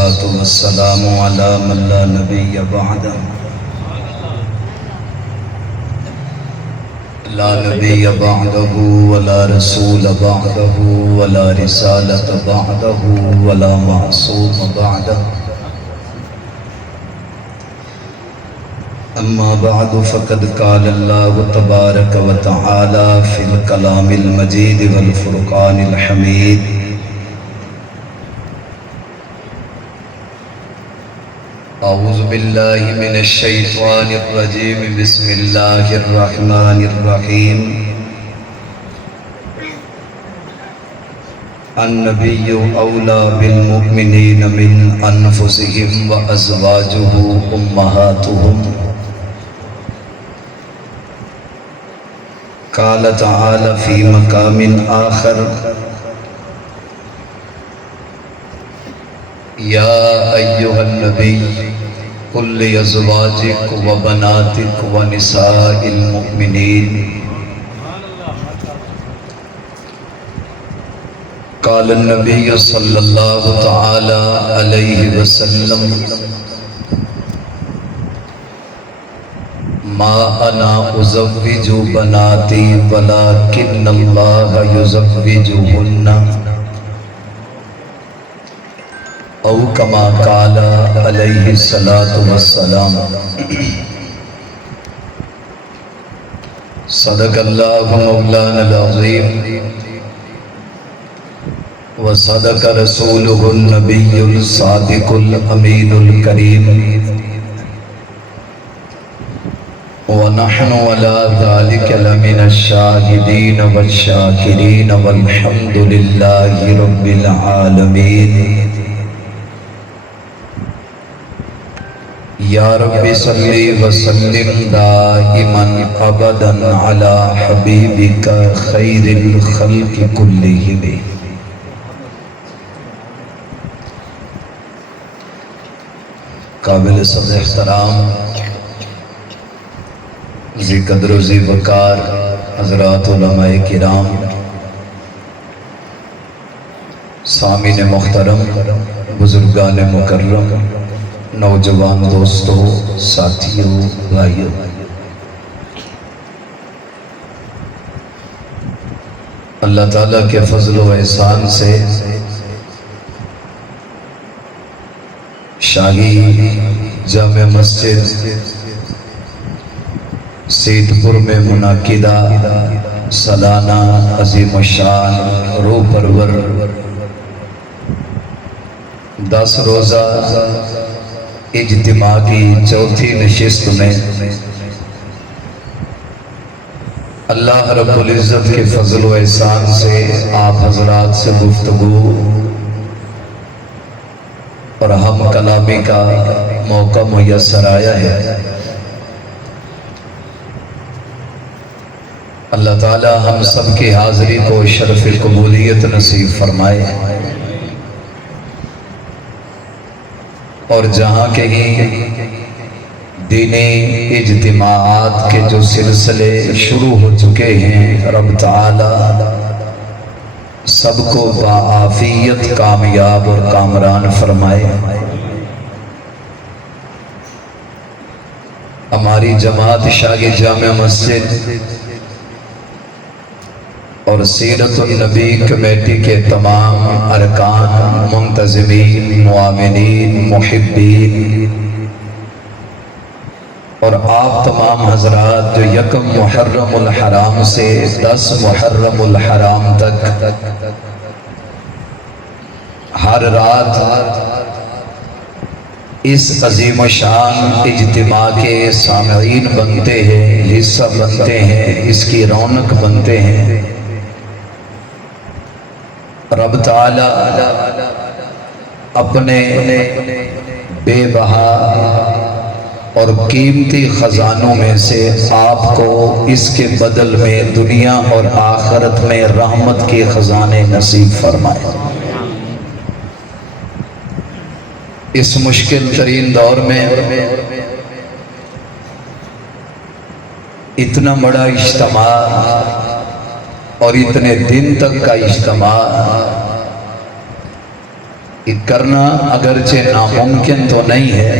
والصلاة والسلام على من لا نبي بعده لا نبي بعده ولا رسول بعده ولا رسالة بعده ولا معصوم بعده أما بعد فقد قال الله تبارك وتعالى في الكلام المجيد والفرقان الحميد أعوذ بالله من الشيطان الرجيم بسم الله الرحمن الرحيم النبي أولى بالمؤمنين من أنفسهم وأزواجه أمهاتهم قال تعالى في مقام آخر يا أيها النبي قل لأزواجك وبناتك ونساء المؤمنين قال النبي صلى الله تعالى عليه وسلم ما أنا أزوج بناتي ولكن الله يزوجهن او كما قال علیہ الصلاۃ والسلام صدق اللہ مولانا العظیم وصدق رسولہ النبی الصادق الامین الکریم ونحن على ذلك لمن الشاهدين والشاكرين والحمد لله رب العالمين یا رب صلی وسلم دائما ابدا علی حبیبک خیر الخلق کلہم قابل صدر احترام ذی قدر و ذی وقار حضرات علماء کرام سامعین محترم بزرگان مکرم نوجوان دوستوں ساتھیوں بھائیوں اللہ تعالیٰ کے فضل و احسان سے شاہی جامع مسجد سید پور میں منعقدہ سالانہ عظیم الشان روح پرور 10 روزہ اجتماع کی چوتھی نشست میں اللہ رب العزت کے فضل و احسان سے آپ حضرات سے گفتگو اور ہم کلامی کا موقع میسر آیا ہے۔ اللہ تعالی ہم سب کی حاضری کو شرف قبولیت نصیب فرمائے اور جہاں کے ہی دینی اجتماعات کے جو سلسلے شروع ہو چکے ہیں رب تعالی سب کو بعافیت کامیاب اور کامران فرمائے۔ ہماری جماعت شاہی جامع مسجد اور سیرت النبی کمیٹی کے تمام ارکان، منتظمین، معاونین، محبین اور آپ تمام حضرات جو 1 محرم الحرام سے 10 محرم الحرام تک ہر رات اس عظیم و شان اجتماع کے سامعین بنتے ہیں، حصہ بنتے ہیں، اس کی رونق بنتے ہیں، رب تعالی اپنے بے بہا اور قیمتی خزانوں میں سے آپ کو اس کے بدل میں دنیا اور آخرت میں رحمت کے خزانے نصیب فرمائے۔ اس مشکل ترین دور میں اتنا بڑا اجتماع اور اتنے دن تک کا اجتماع کہ کرنا اگرچہ ناممکن تو نہیں ہے،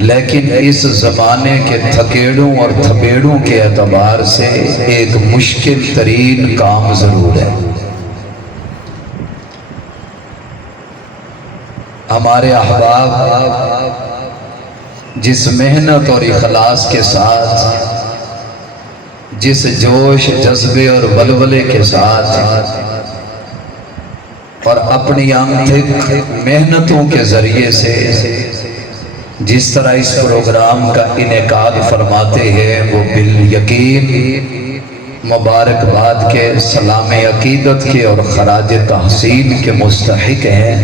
لیکن اس زمانے کے تھکیڑوں اور تھپیڑوں کے اعتبار سے ایک مشکل ترین کام ضرور ہے۔ ہمارے احباب جس محنت اور اخلاص کے ساتھ، جس جوش جذبے اور ولولے کے ساتھ اور اپنی آنتھک محنتوں کے ذریعے سے جس طرح اس پروگرام کا انعقاد فرماتے ہیں، وہ بالیقین مبارکباد کے، سلام عقیدت کے اور خراج تحسین کے مستحق ہیں۔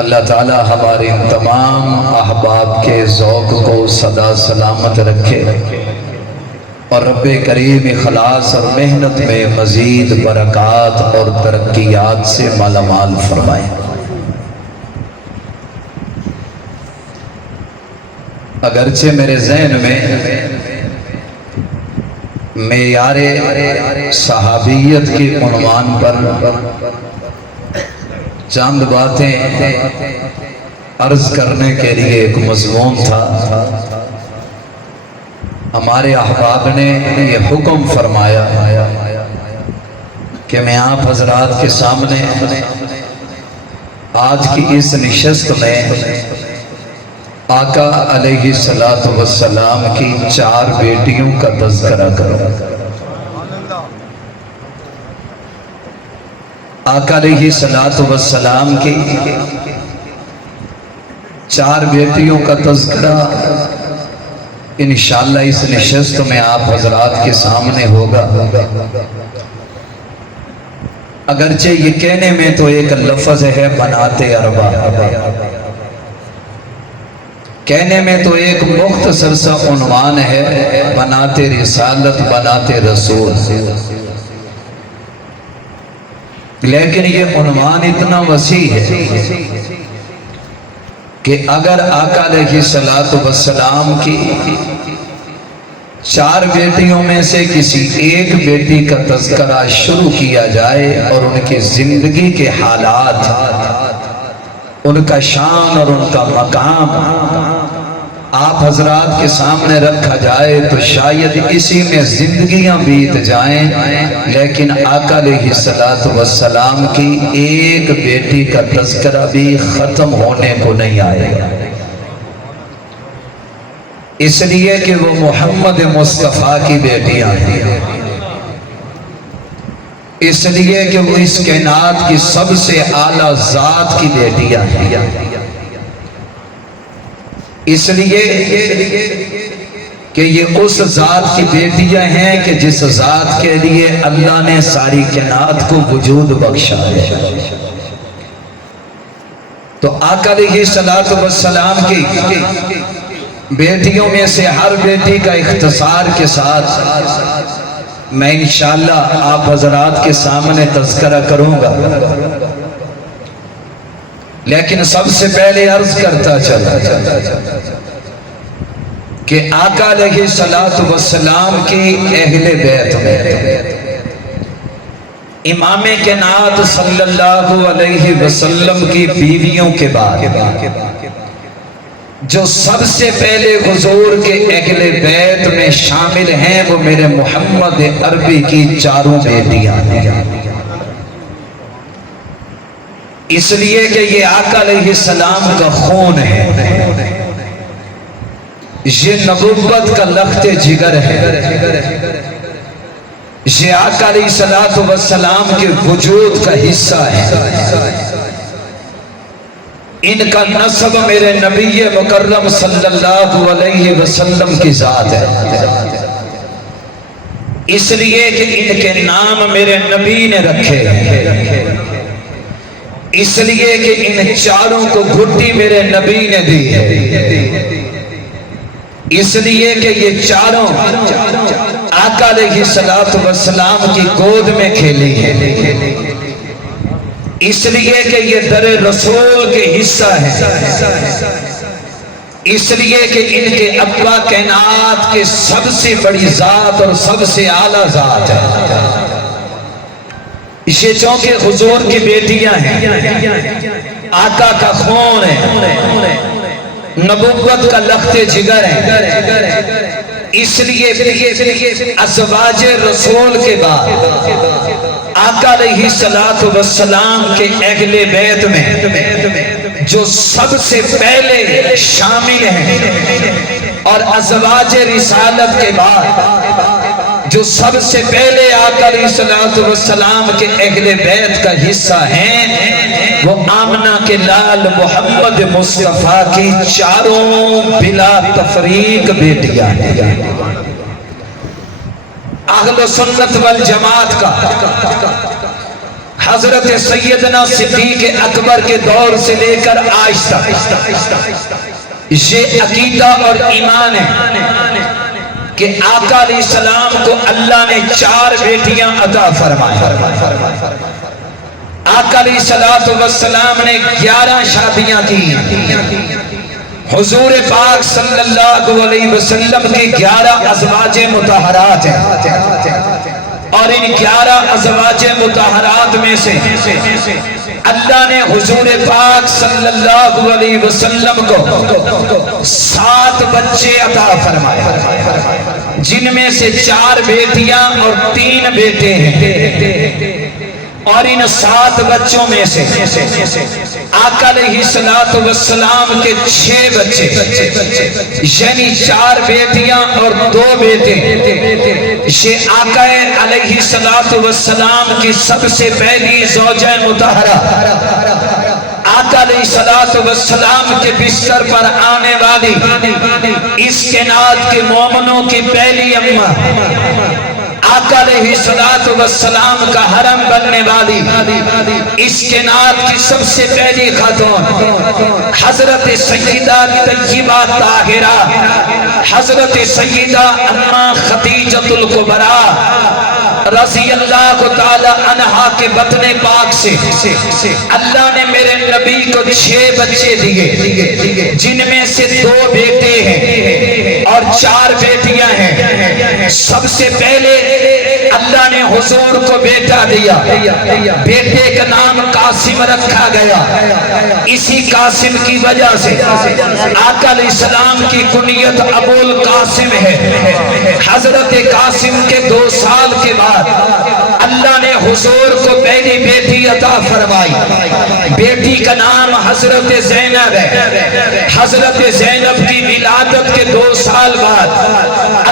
اللہ تعالی ہمارے ان تمام احباب کے ذوق کو سدا سلامت رکھے اور رب کریم اخلاص اور محنت میں مزید برکات اور ترقیات سے مالا مال فرمائے۔ اگرچہ میرے ذہن میں معیار صحابیت کے عنوان پر چند باتیں عرض کرنے کے لیے ایک مضمون تھا۔ ہمارے احباب نے یہ حکم فرمایا کہ میں آپ حضرات کے سامنے آج کی اس نشست میں آقا علیہ السلام کی 4 بیٹیوں کا تذکرہ کروں۔ آقا علیہ السلام کی 4 بیٹیوں کا تذکرہ انشاءاللہ اس نشست میں آپ حضرات کے سامنے ہوگا۔ اگرچہ یہ کہنے میں تو ایک لفظ ہے بنات اربع، کہنے میں تو ایک مختصر سا عنوان ہے بنات رسالت، بنات رسول، لیکن یہ عنوان اتنا وسیع ہے کہ اگر آقا علیہ السلام کی 4 بیٹیوں میں سے کسی ایک بیٹی کا تذکرہ شروع کیا جائے اور ان کی زندگی کے حالات، ان کا شان اور ان کا مقام آپ حضرات کے سامنے رکھا جائے تو شاید اسی میں زندگیاں بیت جائیں، لیکن آقا علیہ السلام کی ایک بیٹی کا تذکرہ بھی ختم ہونے کو نہیں آئے گا، اس لیے کہ وہ محمد مصطفیٰ کی بیٹیاں ہیں، اس لیے کہ وہ اس کائنات کی سب سے اعلیٰ ذات کی بیٹیاں ہیں، اس لیے کہ یہ اس ذات کی بیٹیاں ہیں کہ جس ذات کے لیے اللہ نے ساری کائنات کو وجود بخشا ہے۔ تو آقا علیہ السلام کی بیٹیوں میں سے ہر بیٹی کا اختصار کے ساتھ میں انشاءاللہ آپ حضرات کے سامنے تذکرہ کروں گا، لیکن سب سے پہلے عرض کرتا چلا کہ آقا علیہ السلام کی اہل بیت میں امام کائنات صلی اللہ علیہ وسلم کی بیویوں کے بعد جو سب سے پہلے حضور کے اہل بیت میں شامل ہیں وہ میرے محمد عربی کی 4 بیٹیاں ہیں، اس لیے کہ یہ آقا علیہ السلام کا خون ہے، یہ نبوت کا لخت جگر ہے، یہ آقا علیہ السلام کے وجود کا حصہ ہے، ان کا نسب میرے نبی مکرم صلی اللہ علیہ وسلم کی ذات ہے، اس لیے کہ ان کے نام میرے نبی نے رکھے ہیں، اس لیے کہ ان 4 کو گھٹی میرے نبی نے دی ہے، اس لیے کہ یہ 4 آقا علیہ السلام کی گود میں کھیلی ہے، اس لیے کہ یہ در رسول کے حصہ ہے، اس لیے کہ ان کے ابا کائنات کے سب سے بڑی ذات اور سب سے اعلیٰ ذات ہے، یہ چونکہ حضور کی بیٹیاں ہیں، آقا کا خون ہے، نبوت کا لخت جگر ہے، اس لیے ازواج رسول کے بعد آقا علیہ السلام کے اہل بیت میں جو سب سے پہلے شامل ہیں، اور ازواج رسالت کے بعد جو سب سے پہلے آقا علیہ السلام کے اہل بیت کا حصہ ہیں، وہ آمنہ کے لال محمد مصطفیٰ کی چاروں بلا تفریق بیٹیاں ہیں۔ اہل سنت والجماعت کا حضرت سیدنا صدیق اکبر کے دور سے لے کر آج تک یہ عقیدہ اور ایمان ہے کہ آقا علیہ السلام کو اللہ نے 4 بیٹیاں عطا فرمائیں۔ آقا علیہ السلام نے 11 شادیاں کی، حضور پاک صلی اللہ علیہ وسلم کی 11 ازواج مطہرات ہیں، اور ان 11 ازواج مطہرات میں سے اللہ نے حضور پاک صلی اللہ علیہ وسلم کو 7 بچے عطا فرمائے، جن میں سے 4 بیٹیاں اور 3 بیٹے ہیں، اور ان 7 بچوں میں سے آقا علیہ السلام کے 6 بچے، یعنی 4 بیٹیاں اور 2 بیٹے، یہ آقا علیہ السلام کی سب سے پہلی زوجہ مطہرہ، آقا علیہ السلام کے بستر پر آنے والی اس کائنات کے مومنوں کی پہلی اماں، آقا علیہ السلام کا حرم بننے والی اس کائنات کی سب سے پہلی خاتون حضرت سیدہ طیبہ طاہرہ، حضرت سیدہ اماں خدیجۃ الکبریٰ رضی اللہ تعالی عنہا کے بطن پاک سے اللہ نے میرے نبی کو 6 بچے دیے، جن میں سے 2 بیٹے ہیں اور 4 بیٹیاں ہیں۔ سب سے پہلے اللہ نے حضور کو بیٹا دیا، بیٹے کا نام قاسم رکھا گیا، اسی قاسم کی وجہ سے آقا علیہ السلام کی کنیت ابو القاسم ہے۔ حضرت قاسم کے 2 سال کے بعد اللہ نے حضور کو پہلی بیٹی عطا فرمائی، بیٹی کا نام حضرت زینب ہے۔ حضرت زینب کی ولادت کے 2 سال بعد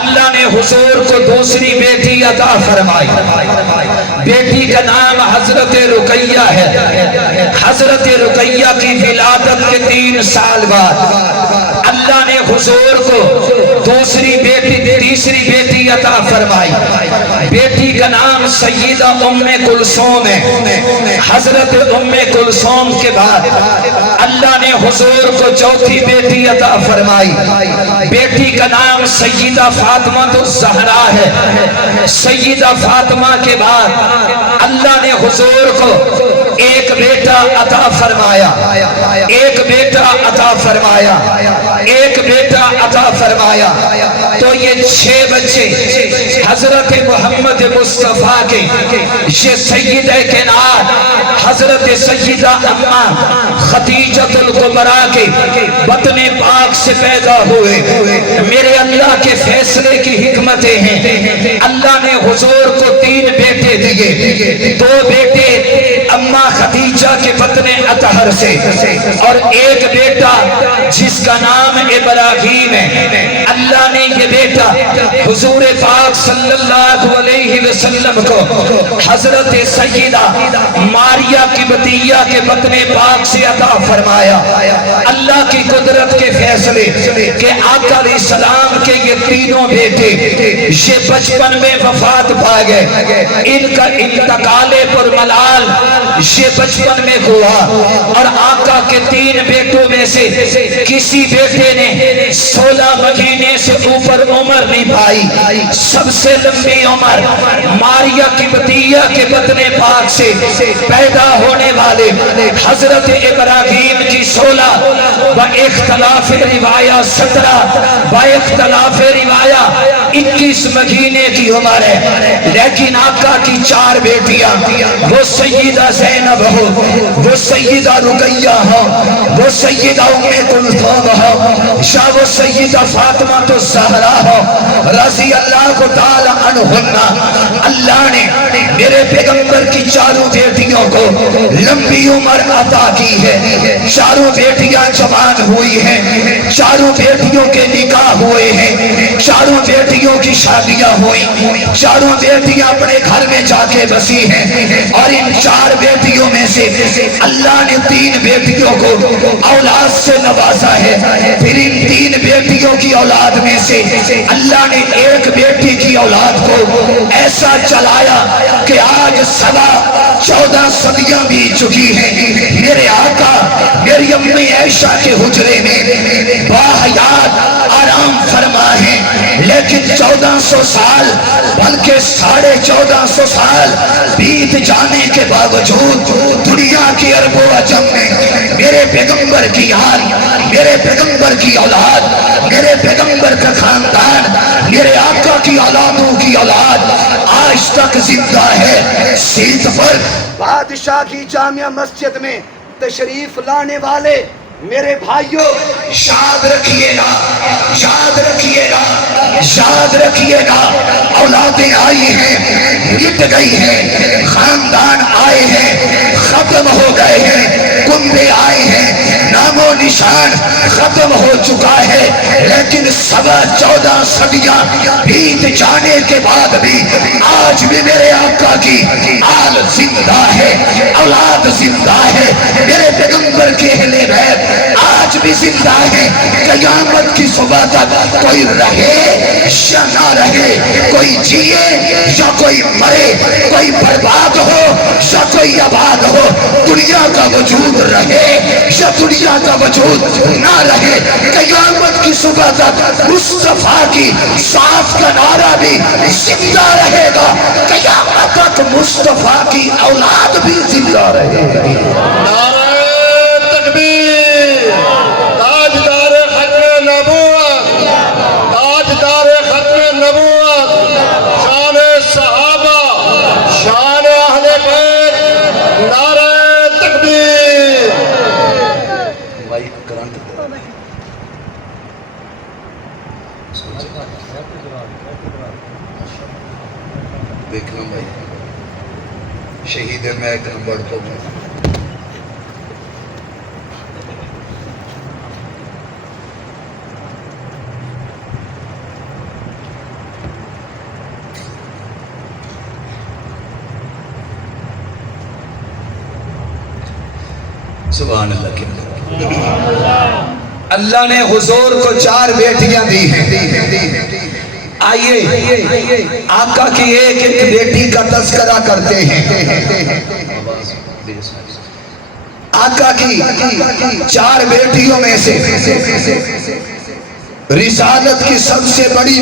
اللہ نے حضور کو دوسری بیٹی عطا فرمائی، بیٹی کا نام حضرت رقیہ ہے۔ حضرت رقیہ کی ولادت کے 3 سال بعد اللہ نے حضور کو تیسری بیٹی عطا فرمائی، بیٹی کا نام سیدہ ام کلثوم ہے۔ حضرت ام کلثوم کے بعد اللہ نے حضور کو چوتھی بیٹی عطا فرمائی، بیٹی کا نام سیدہ فاطمہ الزہرا ہے۔ سیدہ فاطمہ کے بعد اللہ نے حضور کو ایک بیٹا عطا فرمایا، ایک بیٹا عطا فرمایا، ایک بیٹا عطا فرمایا، تو یہ 6 بچے حضرت محمد مصطفیٰ کے، یہ سیدہ کائنات حضرت سیدہ اماں خدیجۃ الکبریٰ کے بطن پاک سے پیدا ہوئے۔ میرے اللہ کے فیصلے کی حکمتیں ہیں، اللہ نے حضور کو 3 بیٹے دیے، 2 بیٹے اماں خدیجہ کے بطن اطہر سے، اور ایک بیٹا جس کا نام ابراہیم ہے۔ اللہ نے یہ بیٹا حضور پاک صلی اللہ علیہ وسلم کو حضرت سیدہ ماریہ کی بطیہ کے بطن پاک سے عطا فرمایا۔ اللہ کی قدرت کے فیصلے کہ آقا علیہ السلام کے یہ 3 بیٹے یہ 55 میں وفات پا گئے، ان کا انتقال پر ملال یہ 55 میں ہوا، اور آقا کے 3 بیٹوں میں سے کسی بیٹے نے 16 مہینے سے اوپر عمر نہیں پائی۔ سب سے لمبی عمر ماریہ کی بطیہ کے بطن پاک سے پیدا ہونے والے حضرت ابراہیم کی 16 با اختلاف روایہ 17 با اختلاف روایہ 21 مہینے کی عمر ہے، لیکن آقا کی 4 بیٹیاں، وہ سیدہ زینب ہو، وہ سیدہ رقیہ ہو، وہ سیدہ ام کلثوم ہو، یا وہ سیدہ فاطمہ الزہرا ہو رضی اللہ تعالی عنہا، اللہ نے میرے پیغمبر کی 4 بیٹیوں کو لمبی عمر عطا کی ہے۔ 4 بیٹیاں جوان ہوئی ہیں، 4 بیٹیوں کے نکاح ہوئے ہیں، 4 بیٹیوں کی شادیاں ہوئی، 4 بیٹیاں اپنے گھر میں جا کے بسی ہیں، اور ان 4 بیٹیوں میں سے اللہ نے 3 بیٹیوں کو اولاد سے نوازا ہے، پھر ان 3 بیٹیوں کی اولاد میں سے اللہ نے ایک بیٹی کی اولاد کو ایسا چلایا کہ آج 14 صدیاں بھی چکی ہیں۔ میرے آقا میری امی عائشہ کے حجرے میں باحیات آرام فرما ہے، لیکن 1400 سال بلکہ 1450 سال بیت جانے کے باوجود دنیا کی عرب و عجم میں میرے پیغمبر کی آل، میرے پیغمبر کی اولاد، میرے پیغمبر کا خاندان، میرے آقا کی اولادوں کی اولاد آج تک زندہ ہے۔ سیت پر بادشاہ کی جامع مسجد میں تشریف لانے والے میرے بھائیوں، یاد رکھیے گا، یاد رکھیے گا، یاد رکھیے گا، اولادیں آئی ہیں، مٹ گئی ہیں، خاندان آئے ہیں، ختم ہو گئے ہیں، کنبے آئے ہیں، نام و نشان ختم ہو چکا ہے، لیکن 14 صدیاں بیت جانے کے بعد بھی آج بھی میرے آقا کی آل زندہ ہے، اولاد زندہ ہے، میرے پیغمبر کے اہل بیت آج بھی زندہ ہے۔ قیامت کی صبح تک کوئی رہے یا نہ رہے، کوئی جیے یا کوئی مرے، کوئی برباد ہو یا کوئی آباد ہو، دنیا کا وجود رہے یا دنیا کا وجود نہ رہے، قیامت کی صبح تک مصطفیٰ کی صاف کا نعرہ بھی زندہ رہے گا، قیامت تک مصطفیٰ کی اولاد بھی زندہ رہے گی۔ تاجدار ختم نبوت، تاجدار ختم نبوت، شان صحابہ، شان اہل بیت، نعرہ تکبیر۔ دیکھنا بھائی، شہید میں ایک نمبر تو سبحان اللہ کی اللہ نے حضور کو 4 بیٹیاں دی ہیں۔ آئیے آقا کی ایک ایک بیٹی کا تذکرہ کرتے ہیں۔ آقا کی 4 بیٹیوں میں سے رسالت کی سب سے بڑی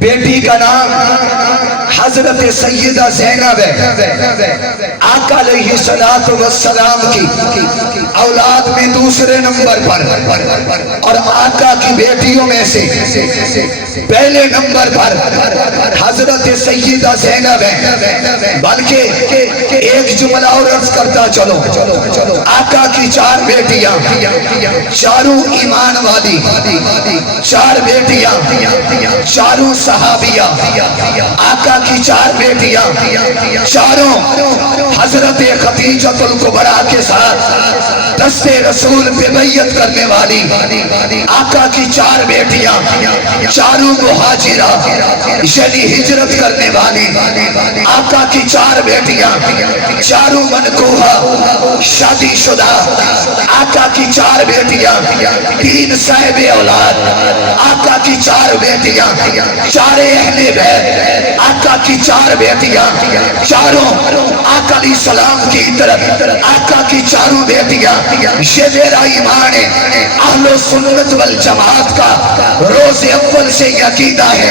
بیٹی کا نام حضرت سیدہ زینب ہے۔ آقا علیہ السلام کی اولاد میں دوسرے نمبر پر، اور آقا کی بیٹیوں میں سے پہلے نمبر پر حضرت سیدہ زینب ہے۔ بلکہ ایک جملہ اور عرض کرتا چلو، آقا کی 4 بیٹیاں، چاروں ایمان والی، 4 بیٹیاں، چاروں صحابیہ، آقا کی 4 بیٹیاں، چاروں حضرت خدیجہ الکبریٰ کے ساتھ دست رسول پہ بیعت کرنے والی، آقا کی 4 بیٹیاں، چاروں مہاجرہ یعنی ہجرت کرنے والی، آقا کی 4 بیٹیاں، چاروں منکوحہ شادی شدہ، آقا کی 4 بیٹیاں، 3 صاحب اولاد، آقا کی 4 بیٹیاں، 4 اہل بیت، آقا کی 4 بیٹیاں، چاروں آقا علیہ السلام کی طرف، آقا کی 4 بیٹیاں یہ میرا ایمان ہے۔ اہل سنت والجماعت کا روز اول سے یہ عقیدہ ہے،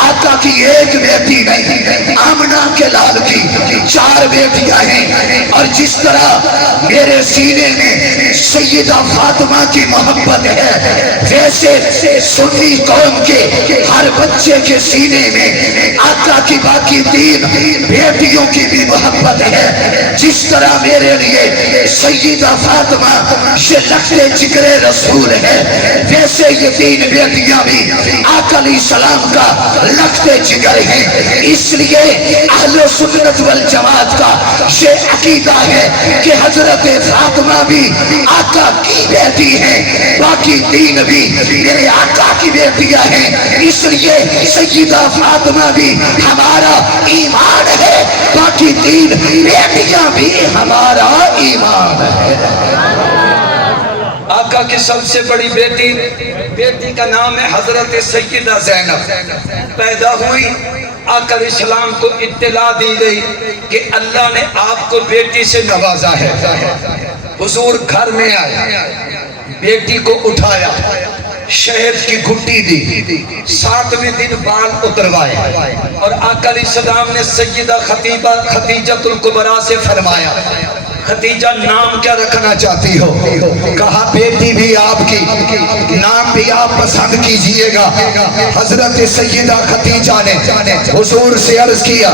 آقا کی ایک بیٹی نہیں، آمنہ کے لال کی 4 بیٹیاں ہیں، اور جس طرح میرے سینے میں سیدہ فاطمہ کی محبت ہے، ویسے سنی قوم کے ہر بچے کے سینے میں آقا کی باقی 3 بیٹیوں کی بھی محبت ہے۔ جس طرح میرے لیے سیدہ فاطمہ یہ لخت جگر رسول ہے، ویسے یہ 3 بیٹیاں بھی آقا علیہ السلام کا لخت جگر ہیں۔ اس لیے اہل سنت والجماعت کا یہ عقیدہ ہے کہ حضرت فاطمہ بھی آقا کی بیٹی ہیں، باقی 3 بھی میرے آقا کی بیٹیاں ہیں۔ اس لیے سیدہ فاطمہ بھی ہمارا ایمان ہے، باقی 3 بیٹیاں بھی ہمارا ایمان ہے۔ آقا کی سب سے بڑی بیٹی کا نام ہے حضرت سیدہ زینب، پیدا ہوئی، آقا علیہ السلام کو اطلاع دی گئی کہ اللہ نے آپ کو بیٹی سے نوازا ہے۔ حضور گھر میں آئے، بیٹی کو اٹھایا، شہد کی گھٹی دی، 7ویں دن بال اتروائے، اور آقا علیہ السلام نے سیدہ خدیجہ الکبریٰ سے فرمایا، خدیجہ نام کیا رکھنا چاہتی ہو؟ کہا بیٹی بھی آپ کی، نام بھی آپ پسند کیجئے گا۔ حضرت سیدہ خدیجہ نے حضور سے عرض کیا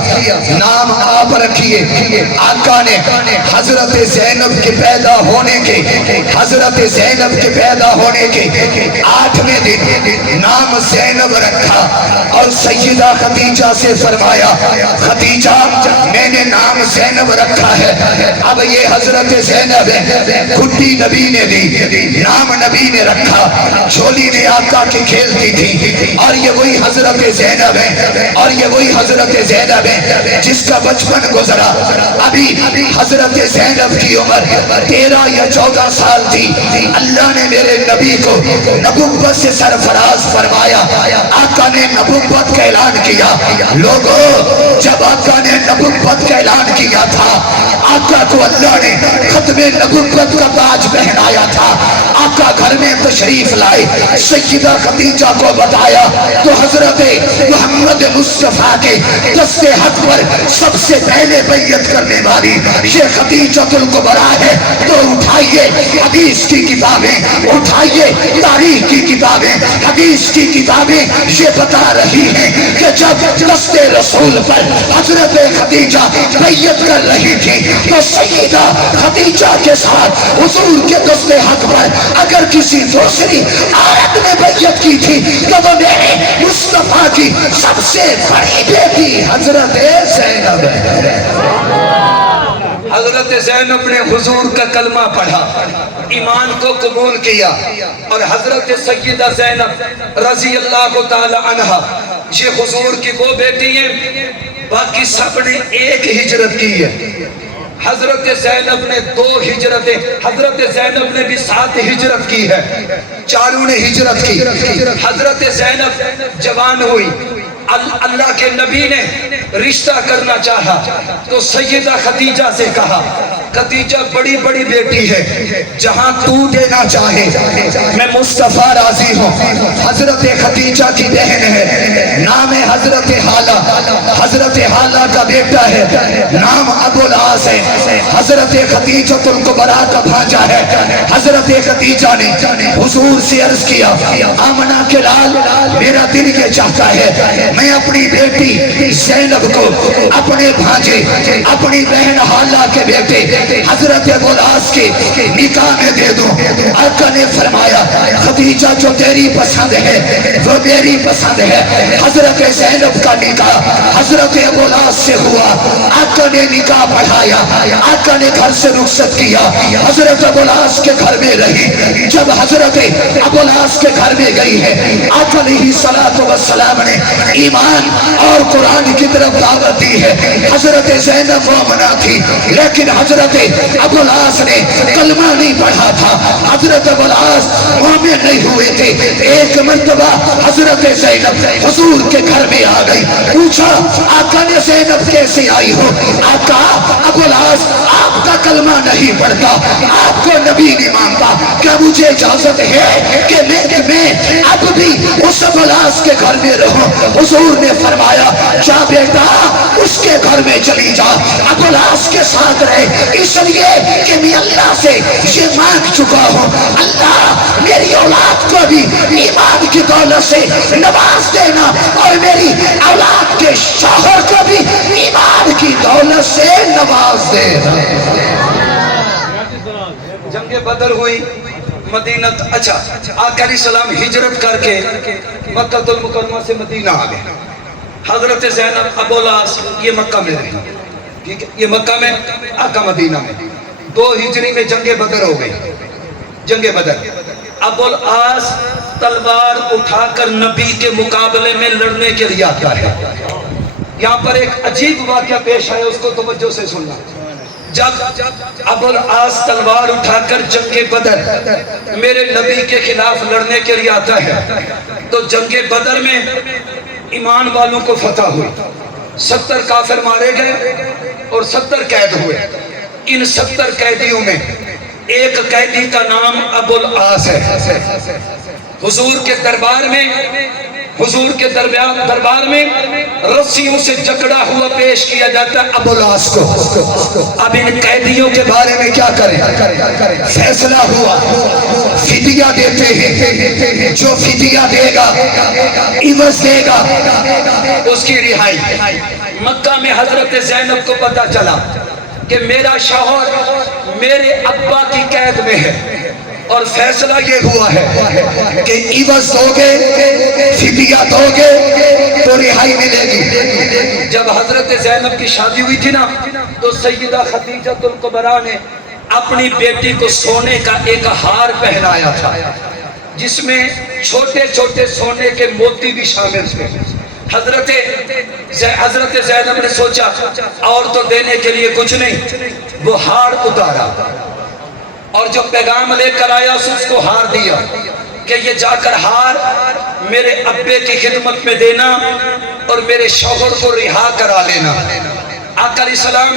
نام آپ رکھیے۔ آقا نے حضرت زینب کے پیدا ہونے کے 8ویں دن نام زینب رکھا، اور سیدہ خدیجہ سے فرمایا خدیجہ میں نے نام زینب رکھا ہے، اب یہ حضرت زینب ہے، گھٹی نبی نے دی، نام نبی نے رکھا، جھولی میں آقا کی کھیلتی تھی، اور یہ وہی حضرت زینب ہے، اور یہ وہی حضرت زینب ہے جس کا بچپن گزرا۔ ابھی حضرت زینب کی عمر 13 یا 14 سال تھی، اللہ نے میرے نبی کو نبوت سے سرفراز فرمایا، آقا نے نبوت کا اعلان کیا۔ لوگوں جب آقا نے نبوت کا اعلان کیا تھا، آقا کو اللہ نے ختم نبوت کا تاج پہنایا تھا، آقا گھر میں تشریف لائے، سیدہ خدیجہ کو بتایا تو حضرت محمد مصطفیٰ کے دست حق پر سب سے پہلے بیعت کرنے والی یہ خدیجہ الکبریٰ ہے۔ تو اٹھائیے حدیث کی کتابیں، اٹھائیے تاریخ کی کتابیں، حدیث کی کتابیں یہ بتا رہی ہیں کہ جب دست رسول پر حضرت خدیجہ بیعت کر رہی تھی تو سیدہ خدیجہ کے ساتھ حضور کے دست حق پر اگر کسی دوسری عورت نے بیعت کی تھی تو وہ میرے مصطفیٰ کی سب سے بڑی بیٹی حضرت زینب ہے۔ حضرت زینب نے حضور کا کلمہ پڑھا، ایمان کو قبول کیا، اور حضرت سیدہ زینب رضی اللہ تعالی عنہا یہ حضور کی وہ بیٹی ہیں، باقی سب نے ایک ہجرت کی ہے۔ حضرت زینب نے 2 ہجرتیں، حضرت زینب نے بھی 7 ہجرت کی ہے، چاروں نے ہجرت کی۔ حضرت زینب جوان ہوئی، اللہ کے نبی نے رشتہ کرنا چاہا تو سیدہ خدیجہ سے کہا خدیجہ بڑی بڑی بیٹی ہے، جہاں تو دینا چاہے میں مصطفیٰ راضی ہوں۔ حضرت خدیجہ کی بہن ہے، نام ہے حضرت حالہ، حضرت حالہ کا بیٹا ہے، نام ابو العاص ہے، حضرت خدیجہ الکبریٰ کا بھانجا ہے۔ حضرت خدیجہ نے حضور سے عرض کیا آمنہ کے لال میرا دل یہ چاہتا ہے میں اپنی بیٹی زینب کو اپنے بھانجے اپنی بہن حالہ کے بیٹے حضرت ابو العاص کے نکاح میں دے دوں۔ آقا نے فرمایا خدیجہ جو تیری پسند ہے وہ میری پسند ہے۔ حضرت زینب کا نکاح حضرت ابو العاص سے ہوا، آقا نے نکاح پڑھایا، آقا نے گھر سے رخصت کیا، حضرت ابو العاص کے گھر میں رہی۔ جب حضرت ابو العاص کے گھر میں گئی ہے، آقا علیہ السلام نے ایمان اور قرآن کی طرف دعوت دی ہے۔ حضرت زینب مومنہ تھی لیکن حضرت ابو العاص نے کلمہ نہیں پڑھا تھا، حضرت ابو العاص مومن نہیں ہوئے تھے، ایک مرتبہ حضرت زینب حضور کے گھر میں آ گئی، پوچھا آقا نے زینب کیسے آئی ہو؟ آقا ابوالعاص آپ کا کلمہ نہیں پڑھتا، آپ کو نبی نہیں مانتا، کیا مجھے اجازت ہے کہ میں اب بھی اس ابوالعاص کے گھر میں رہوں؟ حضور نے فرمایا جا بیٹا اس کے گھر میں چلی جا، ابوالعاص کے ساتھ رہے، اس لیے کہ میں اللہ سے یہ مانگ چکا ہوں، اللہ میری اولاد کو بھی ایمان کی دولت سے نواز دینا اور میری اولاد کے شوہر کو بھی ایمان کی دولت سے نواز دینا۔ جنگ بدر ہوئی، مدینہ اچھا آقا علیہ السلام ہجرت کر کے مکہ المکرمہ سے مدینہ آ گئے، حضرت زینب ابوالعاص یہ مکہ میں رہی، ٹھیک ہے، یہ مکہ میں، آقا مدینہ میں۔ 2 ہجری میں جنگ بدر ہو گئی، جنگ بدر۔ ابوالعاص تلوار اٹھا کر نبی کے مقابلے میں لڑنے کے لیے آتا ہے۔ یہاں پر ایک عجیب واقعہ پیش ہے، اس کو توجہ سے سننا۔ جب ابوالعاص تلوار اٹھا کر جنگ بدر میرے نبی کے خلاف لڑنے کے لیے آتا ہے، تو جنگ بدر میں ایمان والوں کو فتح ہوئی، 70 کافر مارے گئے اور 70 قید ہوئے۔ ان 70 قیدیوں میں ایک قیدی کا نام ابوالعاص ہے۔ حضور کے دربار میں رسیوں سے جکڑا ہوا پیش کیا جاتا ہے ابوالعاص کو۔ اب ان قیدیوں کے بارے میں کیا کریں؟ فیصلہ ہوا فدیہ دیتے ہیں، جو فدیہ دے گا عوض دے گا اس کی رہائی۔ مکہ میں حضرت زینب کو پتا چلا کہ میرا شوہر میرے ابا کی قید میں ہے، اور فیصلہ یہ ہوا ہے کہ عوض دو گے فدیہ دو گے تو رہائی ملے گی۔ جب حضرت زینب کی شادی ہوئی تھی نا، تو سیدہ خدیجہ الکبریٰ نے اپنی بیٹی کو سونے کا ایک ہار پہنایا تھا، جس میں چھوٹے چھوٹے سونے کے موتی بھی شامل تھے۔ حضرت زینب نے سوچا اور تو دینے کے لیے کچھ نہیں، وہ ہار اتارا اور جو پیغام لے کر آیا اس کو ہار دیا کہ یہ جا کر ہار میرے ابے کی خدمت میں دینا اور میرے شوہر کو رہا کرا لینا۔ آقا علیہ السلام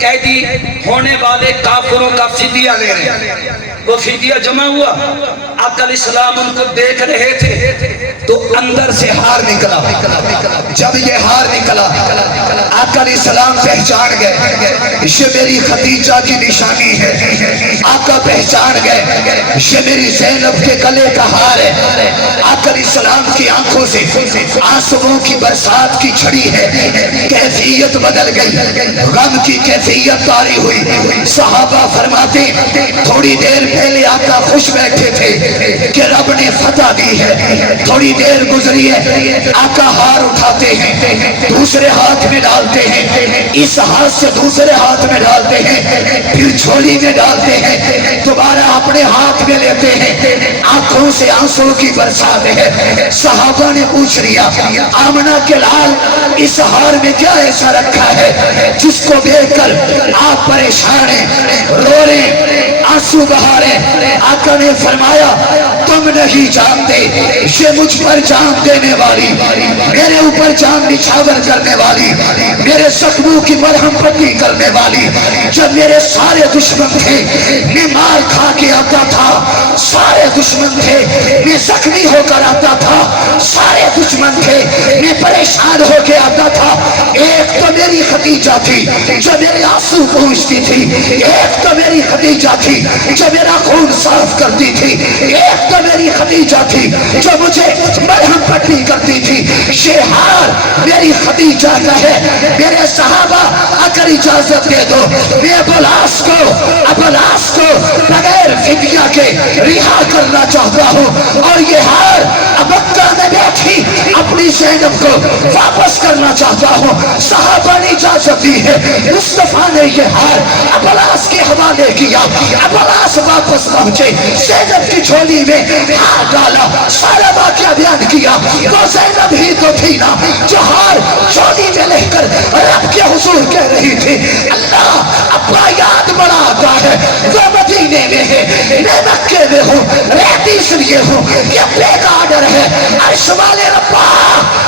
قیدی ہونے والے کافروں کا فدیہ لے رہے ہیں، وہ فدیہ جمع ہوا، آقا علیہ السلام ان کو دیکھ رہے تھے تو اندر سے ہار نکلا۔ جب یہ ہار نکلا آقا علیہ السلام پہچان گئے یہ میری خدیجہ کی نشانی ہے۔ آقا پہچان گئے یہ میری زینب کے گلے کا ہار ہے۔ آقا علیہ السلام کی آنکھوں سے آنسوؤں کی برسات کی چھڑی ہے، کیفیت بدل گئی، غم کی کیفیت طاری ہوئی۔ صحابہ فرماتے تھوڑی دیر پہلے آقا خوش بیٹھے تھے کہ رب نے فتح دی ہے، تھوڑی دیر گزری ہے آقا ہار اٹھاتے ہیں، دوسرے ہاتھ میں ڈالتے ہیں، اس ہاتھ سے دوسرے ہاتھ میں ڈالتے ہیں، پھر جھولی میں ڈالتے ہیں، دوبارہ اپنے ہاتھ میں لیتے ہیں، آنکھوں سے آنسو کی برسات ہے۔ صحابہ نے پوچھ لیا آمنہ کے لال اس ہار میں کیا ایسا رکھا ہے جس کو دیکھ کر آپ پریشان ہیں، رو رہے ہیں، آنسو بہا رہے ہیں؟ آقا نے فرمایا تم نہیں جانتے یہ مجھ پر جان دینے والی، میرے اوپر جان نچھاور کرنے والی، میرے زخموں کی مرہم پٹی کرنے والی، جب میرے سارے دشمن تھے میں مار کھا کے آتا تھا، سارے دشمن تھے میں زخمی ہو کر آتا تھا، سارے دشمن تھے میں پریشان ہو کے آتا تھا، ایک تو میری خدیجہ تھی جو میرے آنسو پوچھتی تھی، ایک تو میری خدیجہ تھی جو میرا خون صاف کرتی تھی، ایک تو میری خدیجہ تھی جو مجھے مرہم پٹی کرتی تھی۔ یہ ہار میری خدیجہ کا ہے۔ میرے صحابہ اگر اجازت دے دو میں ابوالعاص کو بغیر فدیہ کے رہا کرنا چاہتا ہوں، اور یہ ہار مکہ میں بیٹھی اپنی زینب کو واپس کرنا چاہتا ہوں۔ صحابہ نے اجازت دی ہے، مصطفیٰ نے یہ ہار ابوالعاص کے حوالے کیا، ابوالعاص واپس پہنچے، زینب کی جھولی میں ہار ڈالا، سارا واقعہ بیان کیا۔ وہ زینب ہی تو تھی نا جو ہار جھولی میں لے کر رب کے حضور کہہ رہی تھی اللہ بایات بڑا آتا ہے وہ مدینے میں ہے میں مکے میں ہوں رہتی اس لیے ہوں کہ اپنے کا آڈر ہے عرش والے ربا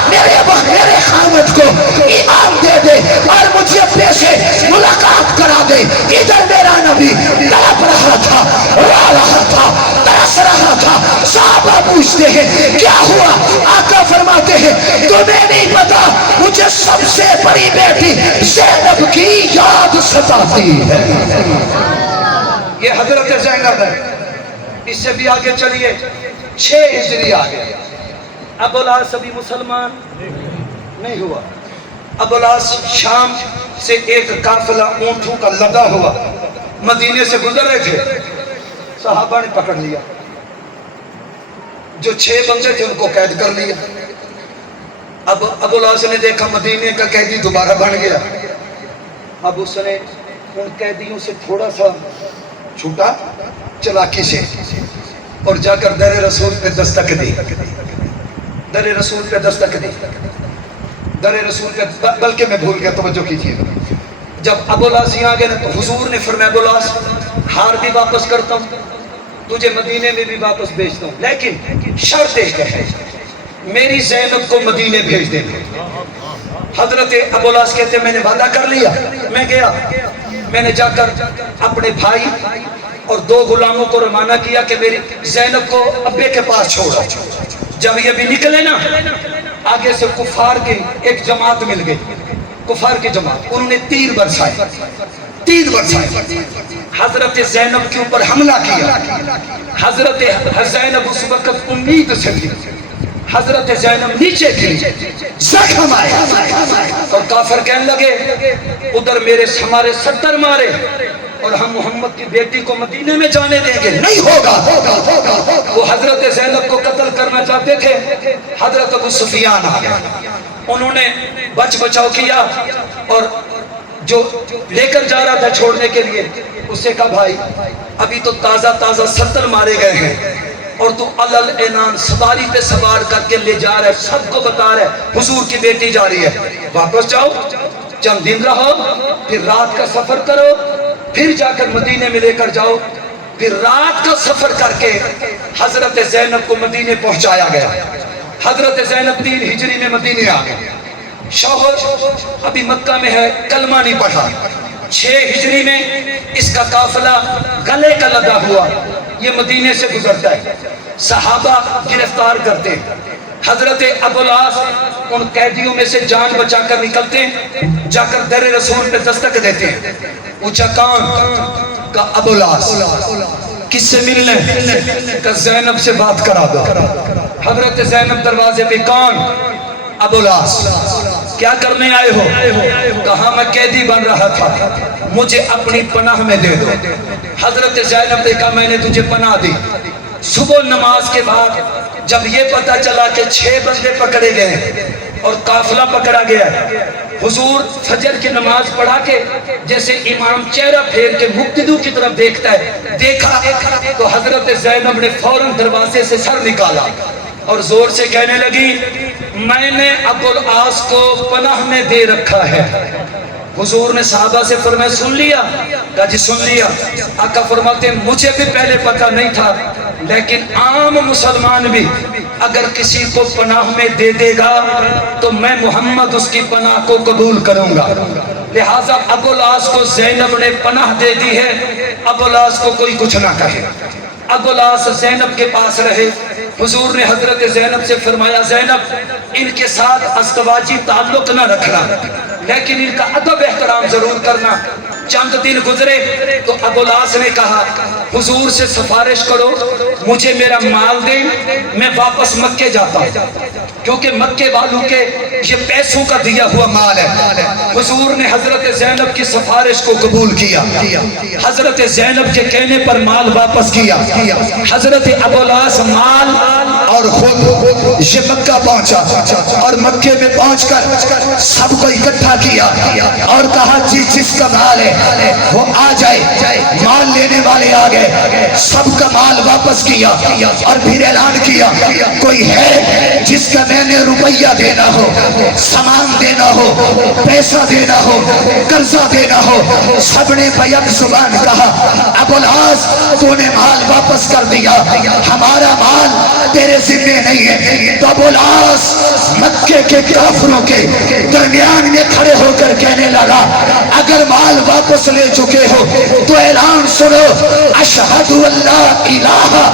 میرے خامد کو ایمان دے دے اور مجھے اپنے سے ملاقات کرا دے ادھر میرا نبی تڑپ رہا تھا رو رہا تھا ترس رہا تھا صحابہ پوچھتے ہیں کیا ہوا آقا فرماتے ہیں تمہیں نہیں پتا مجھے سب سے بڑی بیٹی زینب کی یاد ستاتی ہے یہ حضرت زینب ہے اس سے بھی آگے چلیے 6 ہجری آگے ابو العاص ابھی مسلمان نہیں ہوا ابو العاص شام سے ایک قافلہ اونٹوں کا لدا ہوا مدینے سے گزر رہے تھے صحابہ نے پکڑ لیا جو 6 بندے تھے ان کو قید کر لیا اب ابو العاص نے دیکھا مدینے کا قیدی دوبارہ بن گیا اب اس نے ان قیدیوں سے تھوڑا سا چھوٹا چلاکی سے اور جا کر در رسول پہ دستک دی در رسول پہ دستک دی در رسول پہ بلکہ میں بھول گیا توجہ کیجیے جب ابو العاص یہاں گئے تو حضور نے فرمایا ابو العاص ہار بھی واپس کرتا ہوں تجھے مدینے میں بھی واپس بھیجتا ہوں لیکن شرط ایک ہے میری زینب کو مدینے بھیج دیں حضرت ابو العاص کہتے ہیں میں نے وعدہ کر لیا میں گیا میں نے جا کر اپنے بھائی اور 2 غلاموں کو روانہ کیا کہ میری زینب کو ابے کے پاس چھوڑا جب یہ بھی نکلے نا آگے سے کفار کی ایک جماعت مل گئی کفار کی جماعت انہوں نے تیر برسائے حضرت زینب کے اوپر حملہ کیا حضرت زینب اس وقت امید سے تھی حضرت زینب نیچے گری زخم آیا اور کافر کہنے لگے ادھر ہمارے 70 مارے اور ہم محمد کی بیٹی کو مدینے میں جانے دیں گے نہیں ہوگا وہ حضرت زینب کو قتل کرنا چاہتے تھے حضرت ابو سفیان آ گیا انہوں نے بچ بچاؤ کیا اور جو لے کر جا رہا تھا چھوڑنے کے لیے اس سے کہا بھائی ابھی تو تازہ 70 مارے گئے ہیں اور تو علل اعنان سواری پہ سوار کر کے لے جا رہا ہے سب کو بتا رہا ہے حضور کی بیٹی جا رہی ہے واپس جاؤ چند دن رہو پھر رات کا سفر کرو پھر جا کر مدینے میں لے کر جاؤ پھر رات کا سفر کر کے حضرت زینب کو مدینے پہنچایا گیا حضرت زینب 3 ہجری میں مدینے آ گئے شوہر ابھی مکہ میں ہے کلمہ نہیں پڑھا 6 ہجری میں اس کا قافلہ گلے کا لدا ہوا یہ مدینے سے گزرتا ہے صحابہ گرفتار کرتے ہیں حضرت ابو العاص ان قیدیوں میں سے جان بچا کر نکلتے ہیں جا کر در رسول پہ دستک دیتے ہیں اونچا کون کا ابو العاص کس سے ملنے کہ زینب سے بات کرا دو حضرت زینب دروازے پہ کون ابو العاص کیا کرنے آئے ہو کہا میں قیدی بن رہا تھا مجھے اپنی پناہ میں دے دو حضرت زینب نے کہا میں نے تجھے پناہ دی صبح نماز کے بعد جب یہ پتا چلا کہ 6 بندے پکڑے گئے اور قافلہ پکڑا گیا حضور فجر کی نماز پڑھا کے جیسے امام چہرہ پھیر کے مقتدی کی طرف دیکھتا ہے دیکھا تو حضرت زینب نے فوراً دروازے سے سر نکالا اور زور سے کہنے لگی میں نے ابو العاص کو پناہ میں دے رکھا ہے حضور نے صحابہ سے فرمایا سن لیا کہا جی سن لیا آقا فرماتے ہیں مجھے بھی پہلے پتہ نہیں تھا لیکن عام مسلمان بھی اگر کسی کو پناہ میں دے دے گا تو میں محمد اس کی پناہ کو قبول کروں گا لہٰذا ابو العاص کو زینب نے پناہ دے دی ہے ابو العاص کو کوئی کچھ نہ کہے ابو العاص زینب کے پاس رہے حضور نے حضرت زینب سے فرمایا زینب ان کے ساتھ ازدواجی تعلق نہ رکھنا لیکن ان کا ادب احترام ضرور کرنا چند دن گزرے تو ابو العاص نے کہا حضور سے سفارش کرو مجھے میرا مال دیں میں واپس مکے جاتا ہوں کیونکہ مکے والوں کے یہ پیسوں کا دیا ہوا مال ہے حضور نے حضرت زینب کی سفارش کو قبول کیا حضرت زینب کے کہنے پر مال واپس کیا حضرت ابو العاص مال اور خود یہ مکہ پہنچا اور مکے میں پہنچ کر سب کو اکٹھا کیا اور کہا جس کا مال ہے وہ آ جائے مال لینے والے آ گئے سب کا مال واپس واپس کیا اور پھر اعلان کیا کوئی ہے جس کا میں نے روپیہ دینا ہو، سامان دینا ہو، پیسہ دینا ہو، قرضہ دینا ہو؟ سب نے بیک زبان کہا ابو العاص تو نے مال واپس کر دیا، ہمارا مال تیرے ذمہ نہیں ہے۔ تو ابو العاص مکے کے کافروں کے درمیان میں کھڑے ہو کر کہنے لگا اگر مال واپس لے چکے ہو تو اعلان سنو اشہد اللہ الہ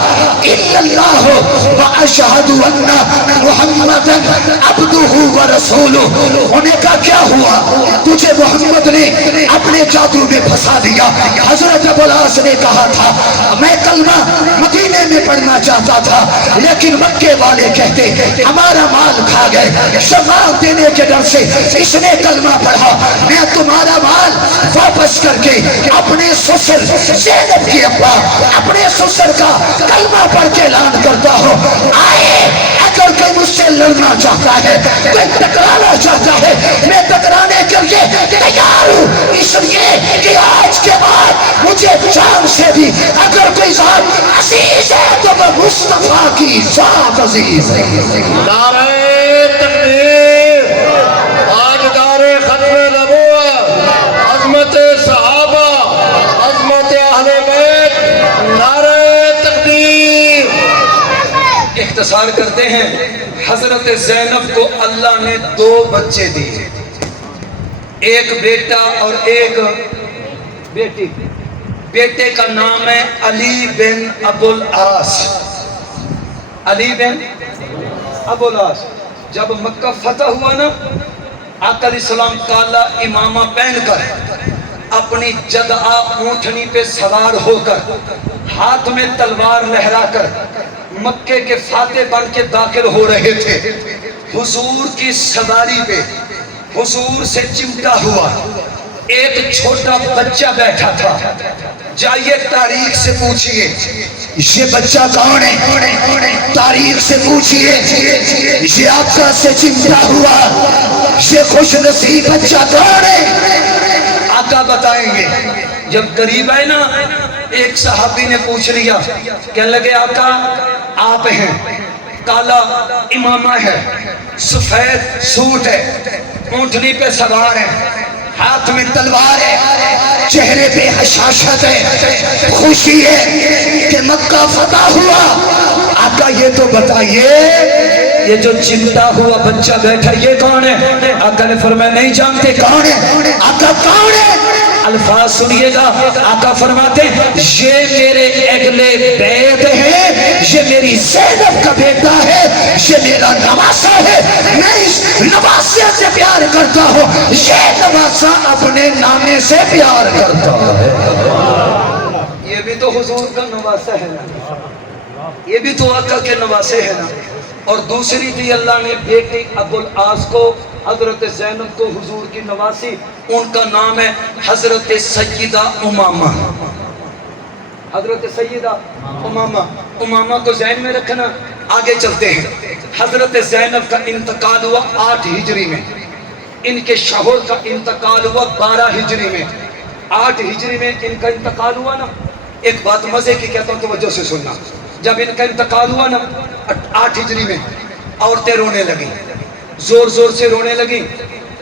الا اللہ و اشہد ان محمد عبدہ و رسولہ۔ انہیں کہا کیا ہوا؟ تجھے محمد نے اپنے جادو میں پھنسا دیا۔ حضرت ابو العاص نے کہا تھا میں کلمہ مدینے میں پڑھنا چاہتا تھا لیکن مکے والے کہتے ہمارا مال کھا گئے، شمال دینے کے ڈر سے اس نے کلمہ پڑھا۔ میں تمہارا مال واپس کر کے اپنے سسر زینب کی ابا اپنے سسر کا کلمہ پڑھ کے اعلان کرتا ہوں آئے اگر کوئی مجھ سے لڑنا چاہتا ہے، کوئی ٹکرانا چاہتا ہے، میں ٹکرانے کے لیے تیار ہوں، اس لیے کہ آج کے بعد مجھے جان سے بھی اگر کوئی ذات عزیز ہے تو وہ مصطفیٰ کی ذات عزیز ہے۔ نعرہ تکبیر، تاجدار ختم نبوت، عظمت صحابہ، عظمت اہل بیت، نعرہ تکبیر۔ اختصار کرتے ہیں حضرت زینب کو اللہ نے 2 بچے دیے، ایک بیٹا اور ایک بیٹی۔ بیٹے کا نام ہے علی بن ابو العاص، علی بن ابو العاص۔ جب مکہ فتح ہوا نا، آقا علیہ السلام کالا امامہ پہن کر اپنی جدعا اونٹنی پہ سوار ہو کر ہاتھ میں تلوار لہرا کر مکے کے فاتح بن کے داخل ہو رہے تھے۔ حضور کی سواری پہ حضور سے چمٹا ہوا ایک چھوٹا بچہ بیٹھا تھا۔ جائیے تاریخ سے پوچھئے یہ بچہ کون ہے؟ تاریخ سے پوچھئے یہ آقا سے چمٹا ہوا یہ خوش نصیب بچہ کون ہے؟ آقا بتائیں گے۔ جب قریب آئے نا، ایک صحابی نے پوچھ لیا، کہنے لگے آقا آپ ہیں، کالا امامہ ہے، سفید سوٹ ہے، اونٹنی پہ سوار ہے، ہاتھ میں تلوار ہے، چہرے پہ حشاشت ہے، خوشی ہے کہ مکہ فتح ہوا۔ آقا یہ تو بتائیے یہ جو چمٹا ہوا بچہ بیٹھا یہ کون ہے؟ آقا نے فرمایا نہیں جانتے۔ کون ہے؟ آقا کون ہے؟ الفاظ سنیے گا، آقا فرماتے یہ میرے اگلے بیت ہے، یہ میری زینب کا بیٹا ہے، یہ میرا نواسہ ہے، میں اس نواسے سے پیار کرتا ہوں، یہ نواسہ اپنے نامے سے پیار کرتا ہے۔ یہ بھی تو حضور کا نواسہ ہے نا، یہ بھی تو آقا کے نواسے ہے نا۔ اور دوسری تھی اللہ نے بیٹی ابو العاص کو، حضرت زینب کو حضور کی نواسی، ان کا نام ہے حضرت سیدہ امامہ۔ حضرت سیدہ امامہ، امامہ کو ذہن میں رکھنا۔ آگے چلتے ہیں۔ حضرت زینب کا انتقال ہوا 8 ہجری میں، ان کے شوہر کا انتقال ہوا 12 ہجری میں۔ 8 ہجری میں ان کا انتقال ہوا نا، ایک بات مزے کی کہتا ہوں توجہ سے سننا۔ جب ان کا انتقال ہوا نا 8 ہجری میں، عورتیں رونے لگیں، زور زور سے رونے لگیں۔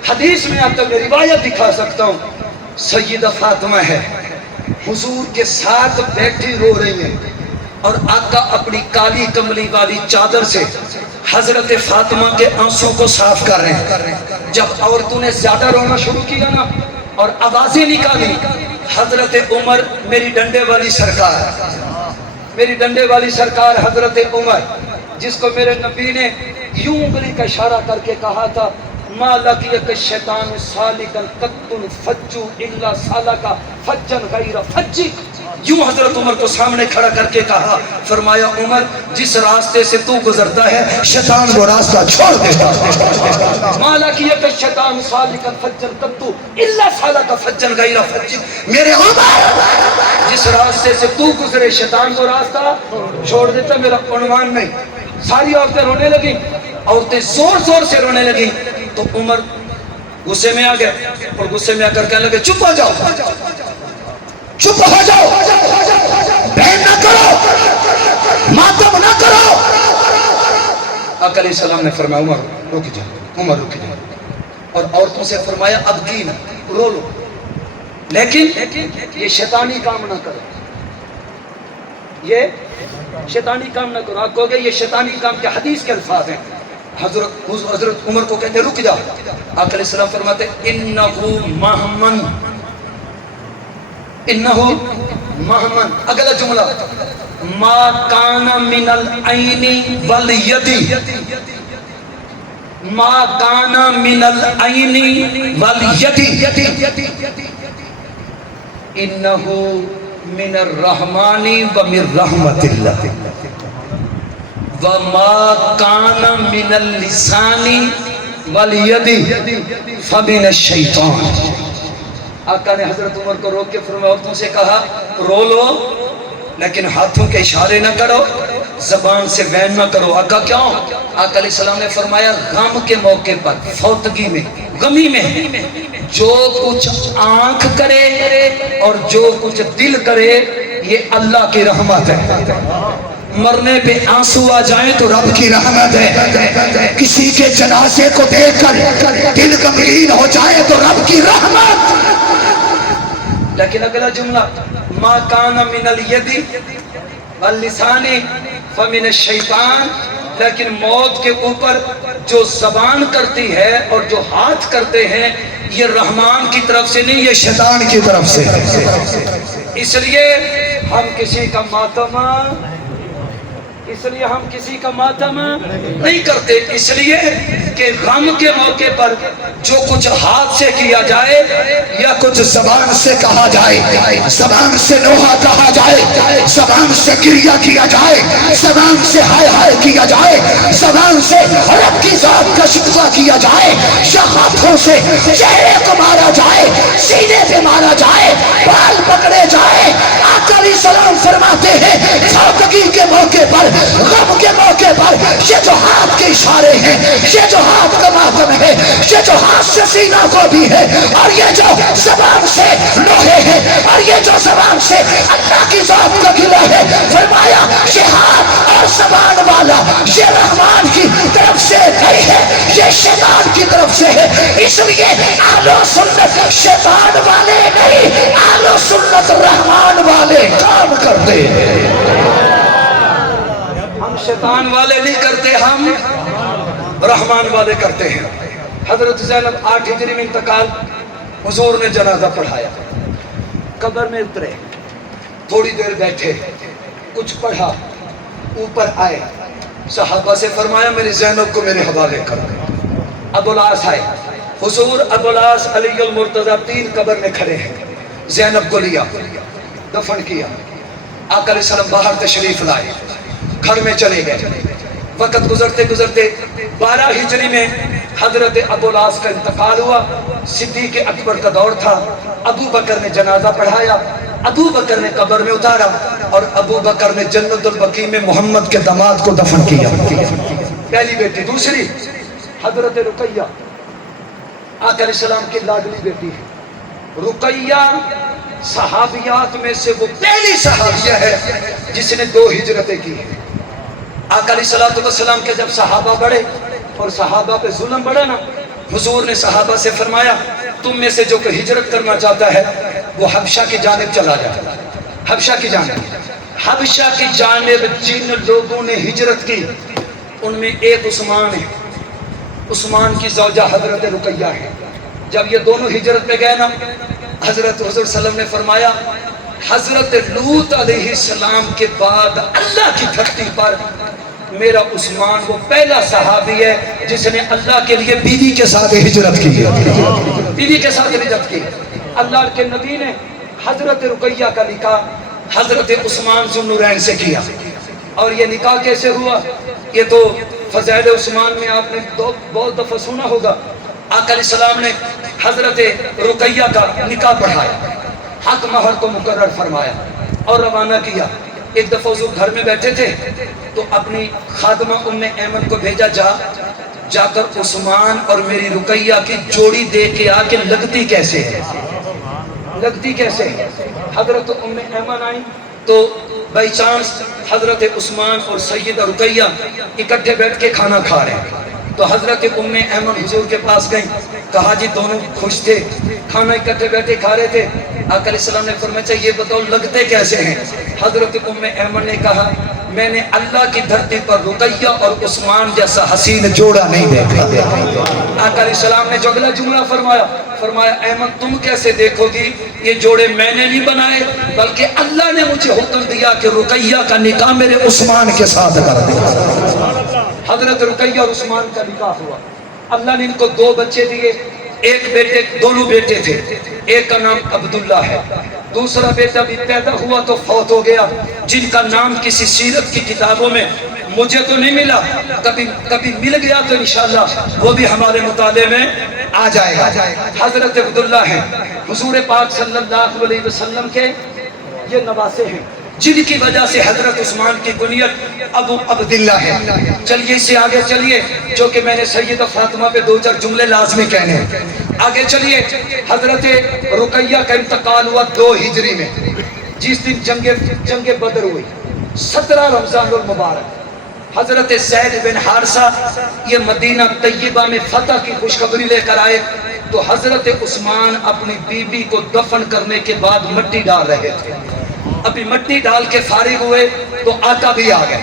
حدیث میں آپ تک روایت دکھا سکتا ہوں، سیدہ فاطمہ ہے حضور کے ساتھ بیٹھی رو رہی ہیں، اور آقا اپنی کالی کملی والی چادر سے حضرت فاطمہ کے آنسوں کو صاف کر رہے ہیں۔ جب عورتوں نے زیادہ رونا شروع کیا نا اور آوازیں نکالی، حضرت عمر میری ڈنڈے والی سرکار، میری ڈنڈے والی سرکار حضرت عمر، جس کو میرے نبی نے یوں انگلی کا اشارہ کر کے کہا تھا ما لقیک الشیطان سالکا قط فجو الا سالکا فجن غیر فجک، یوں حضرت عمر کو سامنے کھڑا کر کے کہا، فرمایا عمر جس راستے سے تو گزرتا ہے شیطان وہ راستہ چھوڑ دیتا ہے۔ ما لقیک الشیطان سالکا فجن قط الا سالکا فجن غیر فجک، میرے عمر جس راستے سے تو گزرے شیطان کو راستہ چھوڑ دیتا۔ میرا عنوان نہیں۔ ساری عورتیں رونے لگیں، عورتیں زور زور سے رونے لگیں، تو عمر غصے میں آ گئے اور غصے میں آ کر کہنے لگے چپ ہو جاؤ، چپ ہو جاؤ، بہن نہ کرو، آقا علیہ السلام نے فرمایا عمر رک جا، عمر رک جا، اور عورتوں سے فرمایا اب کی نہ رو لو، لیکن یہ شیطانی کام نہ کرو، یہ شیطانی کام نہ کرو۔ آپ کہو گے یہ شیطانی کام کیا؟ حدیث کے الفاظ ہیں۔ حضرت عمر کو کہتے رک جا، آقا علیہ السلام فرماتے انہو مہمن، انہو مہمن۔ اگلا جملہ ما کان من العین والید، ما کان من العین والید انہو من الرحمن ومن رحمت اللہ، وما کان من اللسان والید فمن الشیطان۔ آقا نے حضرت عمر کو روک کے فرمایا عورتوں سے کہا رو لو لیکن ہاتھوں کے اشارے نہ کرو، زبان سے وین نہ کرو۔ آقا کیوں؟ آقا علیہ السلام نے فرمایا غم کے موقع پر، فوتگی میں، غمی میں جو کچھ آنکھ کرے اور جو کچھ دل کرے یہ اللہ کی رحمت ہے۔ مرنے پہ آنسو آ جائیں تو رب کی رحمت ہے، کسی کے جنازے کو دیکھ کر دل غمگین ہو جائے تو رب کی رحمت۔ لیکن اگلا جملہ ما کان من الید واللسان فمن الشیطان، لیکن موت کے اوپر جو زبان کرتی ہے اور جو ہاتھ کرتے ہیں یہ رحمان کی طرف سے نہیں، یہ شیطان کی طرف سے۔ اس لیے ہم کسی کا ماتم نہیں کرتے، اس لیے کہ غم کے موقع پر جو کچھ ہاتھ سے کیا جائے یا کچھ زبان سے کہا جائے، زبان سے نوحہ کہا جائے، زبان سے گریہ کیا جائے، زبان سے ہائے ہائے کیا جائے، زبان سے رب کی ذات کا شکوہ کیا جائے، یا ہاتھوں سے چہرے کو مارا جائے، سینے پہ مارا جائے، بال پکڑے جائے، آقا علیہ السلام فرماتے ہیں فوتگی کے موقع پر، غم کے موقع پر یہ جو ہاتھ کے اشارے ہیں، یہ جو ہاتھ کا ماتم ہے، یہ جو ہاتھ سے سینہ کو بھی ہے، اور یہ جو زبان سے لوہے ہیں، اور یہ جو زبان سے اللہ کی ذات کا گلہ ہے، فرمایا یہ ہاتھ اور زبان والا یہ رحمان کی طرف سے نہیں ہے، یہ شیطان کی طرف سے ہے۔ اس لیے اہل سنت شیطان والے نہیں، اہل سنت رحمان والے کام کرتے ہیں۔ ہم شیطان والے نہیں کرتے، ہم رحمان والے کرتے ہیں۔ حضرت زینب 8 ہجری میں انتقال، حضور نے جنازہ پڑھایا، قبر میں اترے، تھوڑی دیر بیٹھے، کچھ پڑھا، اوپر آئے، صحابہ سے فرمایا میری زینب کو میرے حوالے کرو۔ ابو العاص آئے، حضور ابو العاص علی المرتضی 3 قبر میں کھڑے ہیں، زینب کو لیا، دفن کیا۔ آقا علیہ السلام باہر تشریف لائے، گھر میں چلے گئے۔ وقت گزرتے گزرتے 12 ہجری میں حضرت ابو العاص کا انتقال ہوا، صدیق اکبر کا دور تھا، ابو بکر نے جنازہ پڑھایا، ابو بکر نے قبر میں اتارا، اور ابو بکر نے جنت البقیع میں محمد کے داماد کو دفن کیا۔ پہلی بیٹی۔ دوسری حضرت رقیہ، آقا علیہ السلام کی لاڈلی بیٹی ہے۔ رقیہ صحابیات میں سے وہ پہلی صحابیہ ہے جس نے 2 ہجرتیں کی ہیں۔ آقا علیہ السلام کے جب صحابہ بڑھے اور صحابہ پہ ظلم بڑھا نا، حضور نے صحابہ سے فرمایا تم میں سے جو کہ ہجرت کرنا چاہتا ہے وہ حبشہ کی جانب چلا جائے۔ حبشہ کی جانب، حبشہ کی جانب جن لوگوں نے ہجرت کی ان میں ایک عثمان ہے، عثمان کی زوجہ حضرت رقیہ ہے۔ جب یہ دونوں ہجرت پہ گئے نا، حضرت حضور صلی اللہ علیہ وسلم نے فرمایا حضرت لوط علیہ السلام کے بعد اللہ کی دھرتی پر میرا عثمان وہ پہلا صحابی ہے جس نے اللہ کے لیے بیوی کے ساتھ ہجرت کی ہے، بیوی کے ساتھ ہجرت کی۔ اللہ کے نبی نے حضرت رقیہ کا نکاح حضرت عثمان ذو النورین سے کیا، اور یہ نکاح کیسے ہوا؟ یہ تو فضائل عثمان میں آپ نے بہت دفعہ سنا ہوگا۔ آقا علیہ السلام نے حضرت رقیہ کا نکاح پڑھایا، حق مہر کو مقرر فرمایا اور روانہ کیا۔ ایک دفعہ حضور گھر میں بیٹھے تھے تو اپنی خادمہ ام ایمن کو بھیجا، جا کر عثمان اور میری رقیہ کی جوڑی دیکھ کے آ کے لگتی کیسے ہے، لگتی کیسے ہے۔ حضرت ام ایمن آئی تو بائی چانس حضرت عثمان اور سیدہ رقیہ اکٹھے بیٹھ کے کھانا کھا رہے ہیں، تو حضرت ام ایمن حضور کے پاس گئیں، کہا جی دونوں خوش تھے، کھانا اکٹھے بیٹھے کھا رہے تھے، آقا علیہ السلام نے فرمایا چاہیے یہ بتاؤ لگتے کیسے ہیں؟ حضرت ام ایمن نے کہا میں نے اللہ کی دھرتی پر رقیہ اور عثمان جیسا حسین جوڑا نہیں دیکھا۔ آقا علیہ السلام نے جو اگلا جملہ فرمایا ایمن تم کیسے دیکھو گی، یہ جوڑے میں نے نہیں بنائے بلکہ اللہ نے مجھے حکم دیا کہ رقیہ کا نکاح میرے عثمان کے ساتھ کر دیا۔ حضرت رقیہ اور عثمان کا نکاح ہوا، اللہ نے ان کو 2 بچے دیے، ایک بیٹے، دونوں بیٹے تھے، ایک کا نام عبداللہ ہے، دوسرا بیٹا بھی پیدا ہوا تو فوت ہو گیا، جن کا نام کسی سیرت کی کتابوں میں مجھے تو نہیں ملا، کبھی مل گیا تو انشاءاللہ وہ بھی ہمارے مطالعے میں آ جائے گا۔ حضرت عبداللہ ہیں، حضور پاک صلی اللہ علیہ وسلم کے یہ نواسے ہیں، جن کی وجہ سے حضرت عثمان کی کنیت ابو عبداللہ ہے۔ چلیے اس سے آگے چلیے، جو کہ میں نے سیدہ فاطمہ پہ 2-4 جملے لازمی کہنے ہیں۔ آگے چلیے، حضرت رقیہ کا انتقال ہوا 2 ہجری میں، جس دن جنگ بدر ہوئی، 17 رمضان المبارک۔ حضرت زید بن حارثہ یہ مدینہ طیبہ میں فتح کی خوشخبری لے کر آئے، تو حضرت عثمان اپنی بیوی کو دفن کرنے کے بعد مٹی ڈال رہے تھے، ابھی مٹی ڈال کے فارغ ہوئے تو آقا بھی آ گئے۔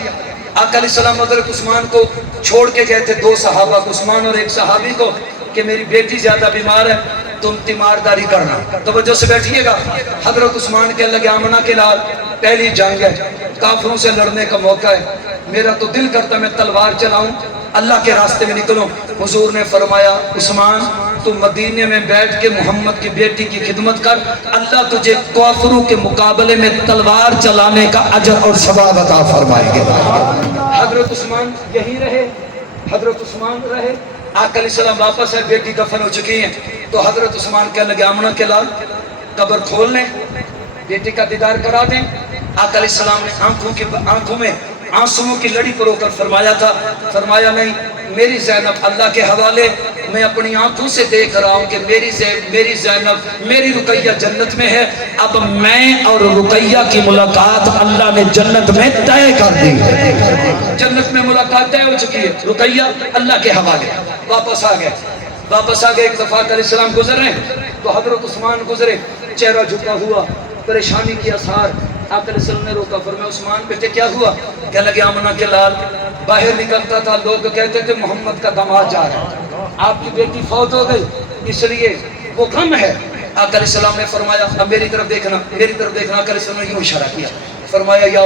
آقا علیہ السلام حضرت عثمان کو چھوڑ کے گئے تھے 2 صحابہ کو، عثمان اور ایک صحابی کو، کہ میری بیٹی زیادہ بیمار ہے تم تیمارداری کرنا، توجہ سے بیٹھیے گا۔ حضرت عثمان کہنے لگے آمنہ کے لال پہلی جنگ ہے، کافروں سے لڑنے کا موقع ہے، میرا تو دل کرتا میں تلوار چلاؤں، اللہ کے راستے میں نکلوں۔ حضور نے فرمایا عثمان تو مدینے میں بیٹھ کے محمد کی بیٹی کی خدمت کر، اللہ تجھے کافروں کے مقابلے میں تلوار چلانے کا اجر اور ثواب عطا فرمائے گے۔ حضرت عثمان یہی رہے، حضرت عثمان رہے، آقا علیہ السلام واپس ہے، بیٹی دفن ہو چکی ہیں، تو حضرت عثمان کہنے لگے آمنہ کے لال قبر کھول لیں، بیٹی کا دیدار کرا دیں۔ آقا علیہ السلام نے آنکھوں میں آنسوؤں کی لڑی پر ہو کر فرمایا تھا، فرمایا نہیں میری زینب اللہ کے حوالے، میں اپنی آنکھوں سے دیکھ رہا ہوں کہ میری زینب میری رقیہ جنت میں ہے، اب میں اور رقیہ کی ملاقات اللہ نے جنت میں طے کر دی، جنت میں ملاقات طے ہو چکی ہے، رقیہ اللہ کے حوالے۔ واپس آ گئے، ایک دفعہ علیہ السلام گزر رہے ہیں تو حضرت عثمان گزرے، چہرہ جھکا ہوا، پریشانی کی اثار۔ آقا علیہ السلام نے روکا، فرمایا عثمان بیٹے کیا ہوا؟ کہنے لگے آمنہ کے لال باہر نکلتا تھا لوگ کہتے تھے محمد کا داماد جا رہا ہے، آپ کی بیٹی فوت ہو گئی اس لیے وہ غم ہے۔ آقا علیہ السلام نے فرمایا اب میری طرف دیکھنا۔ آقا علیہ السلام نے یوں اشارہ کیا، فرمایا یا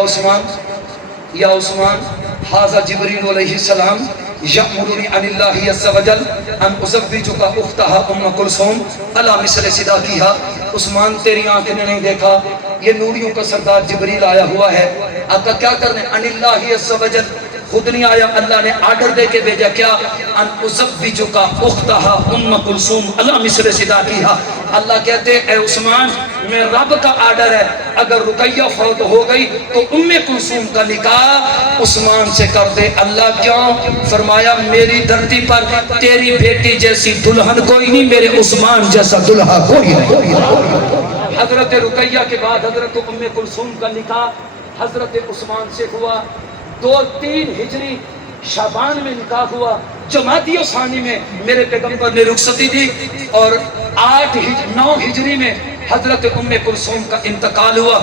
عثمان ھذا جبریل علیہ السلام یأمرنی عن اللہ عز وجل ان ازوجک اختہا ام کلثوم علی مثل صداقیہا۔ عثمان تیری آنکھ نے نہیں دیکھا، یہ نوریوں کا سردار جبریل آیا ہوا ہے، آقا کیا کرنے؟ ان اللہ عز وجل، خود نہیں آیا، اللہ نے آرڈر دے کے بھیجا، کیا؟ ان ازوجک اختہا ام کلثوم علی مثل صداقیہا۔ اللہ کہتے اے عثمان میں رب کا آرڈر ہے، اگر رقیہ فوت ہو گئی تو ام کلثوم کا نکاح عثمان سے کر دے۔ اللہ کیوں؟ فرمایا میری دھرتی پر تیری بیٹی جیسی دلہن کوئی نہیں، میرے عثمان جیسا دلہا کوئی نہیں۔ حضرت رقیہ کے بعد حضرت ام کلثوم کا نکاح حضرت عثمان سے ہوا، 2-3 ہجری شعبان میں نکاح ہوا، جمادی ثانی میں میرے پیغمبر نے رخصتی دی، اور 9 ہجری میں حضرت ام کلثوم کا انتقال ہوا۔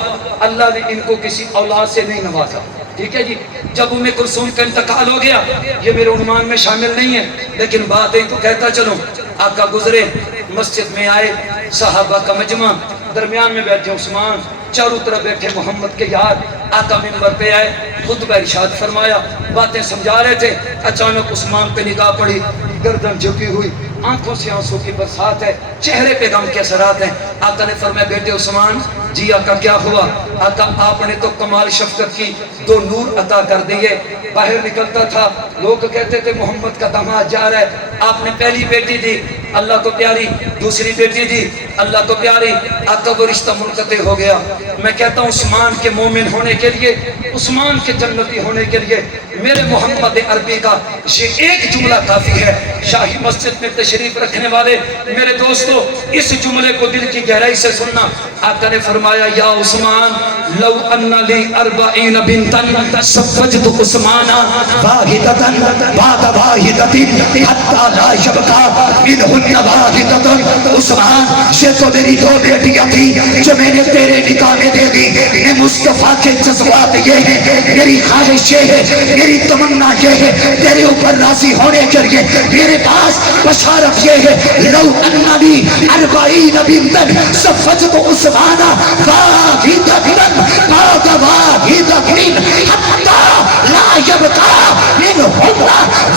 اللہ نے ان کو کسی اولاد سے نہیں نوازا، ٹھیک ہے جی۔ جب ام کلثوم کا انتقال ہو گیا، یہ میرے عنوان میں شامل نہیں ہے لیکن بات ہے تو کہتا چلوں، آقا گزرے، مسجد میں آئے، صحابہ کا مجمع، درمیان میں بیٹھے عثمان، چاروں طرف بیٹھے محمد کے یار۔ آقا منبر پہ آئے، خطبہ ارشاد فرمایا، باتیں سمجھا رہے تھے، اچانک عثمان پہ نگاہ پڑی، گردن جھکی ہوئی، آنکھوں سے آنسوں کی برسات ہے، چہرے پہ غم کے اثرات ہیں۔ آقا نے فرمایا بیٹے عثمان، جی آقا کیا ہوا؟ آقا آپ نے تو کمال شفقت کی 2 نور عطا کر دیے، باہر نکلتا تھا لوگ کہتے تھے محمد کا داماد جا رہا ہے، آپ نے پہلی بیٹی دی اللہ کو پیاری، دوسری بیٹی دی اللہ کو پیاری، آقا وہ رشتہ منقطع ہو گیا۔ میں کہتا ہوں عثمان کے مومن ہونے کے لیے، عثمان کے جنتی ہونے کے لیے میرے محمد عربی کا یہ ایک جملہ کافی ہے۔ شاہی مسجد میں تشریف رکھنے والے میرے دوستو، اس جملے کو دل کی گہرائی سے سننا۔ آقا نے فرمایا یا عثمان لو ان لی 40 بنتا صفجت عثمانا واحدتا بعد واحدت حتی لا یبقى منہن واحدتا۔ عثمان یہ تو میری 2 بیٹیاں تھی جو میں نے تیرے نکاح میں دے دی۔ میں مصطفیٰ کے جذبات یہ ہیں، میری خواہش یہ ہے، میری تمنا یہ ہے، تیرے اوپر راضی ہونے کے لیے میرے پاس بشارت یہ ہے لو اننی 40 بنتا صفجت عثمانا واحدتا بعد واحدت حتی لا یبقى منہن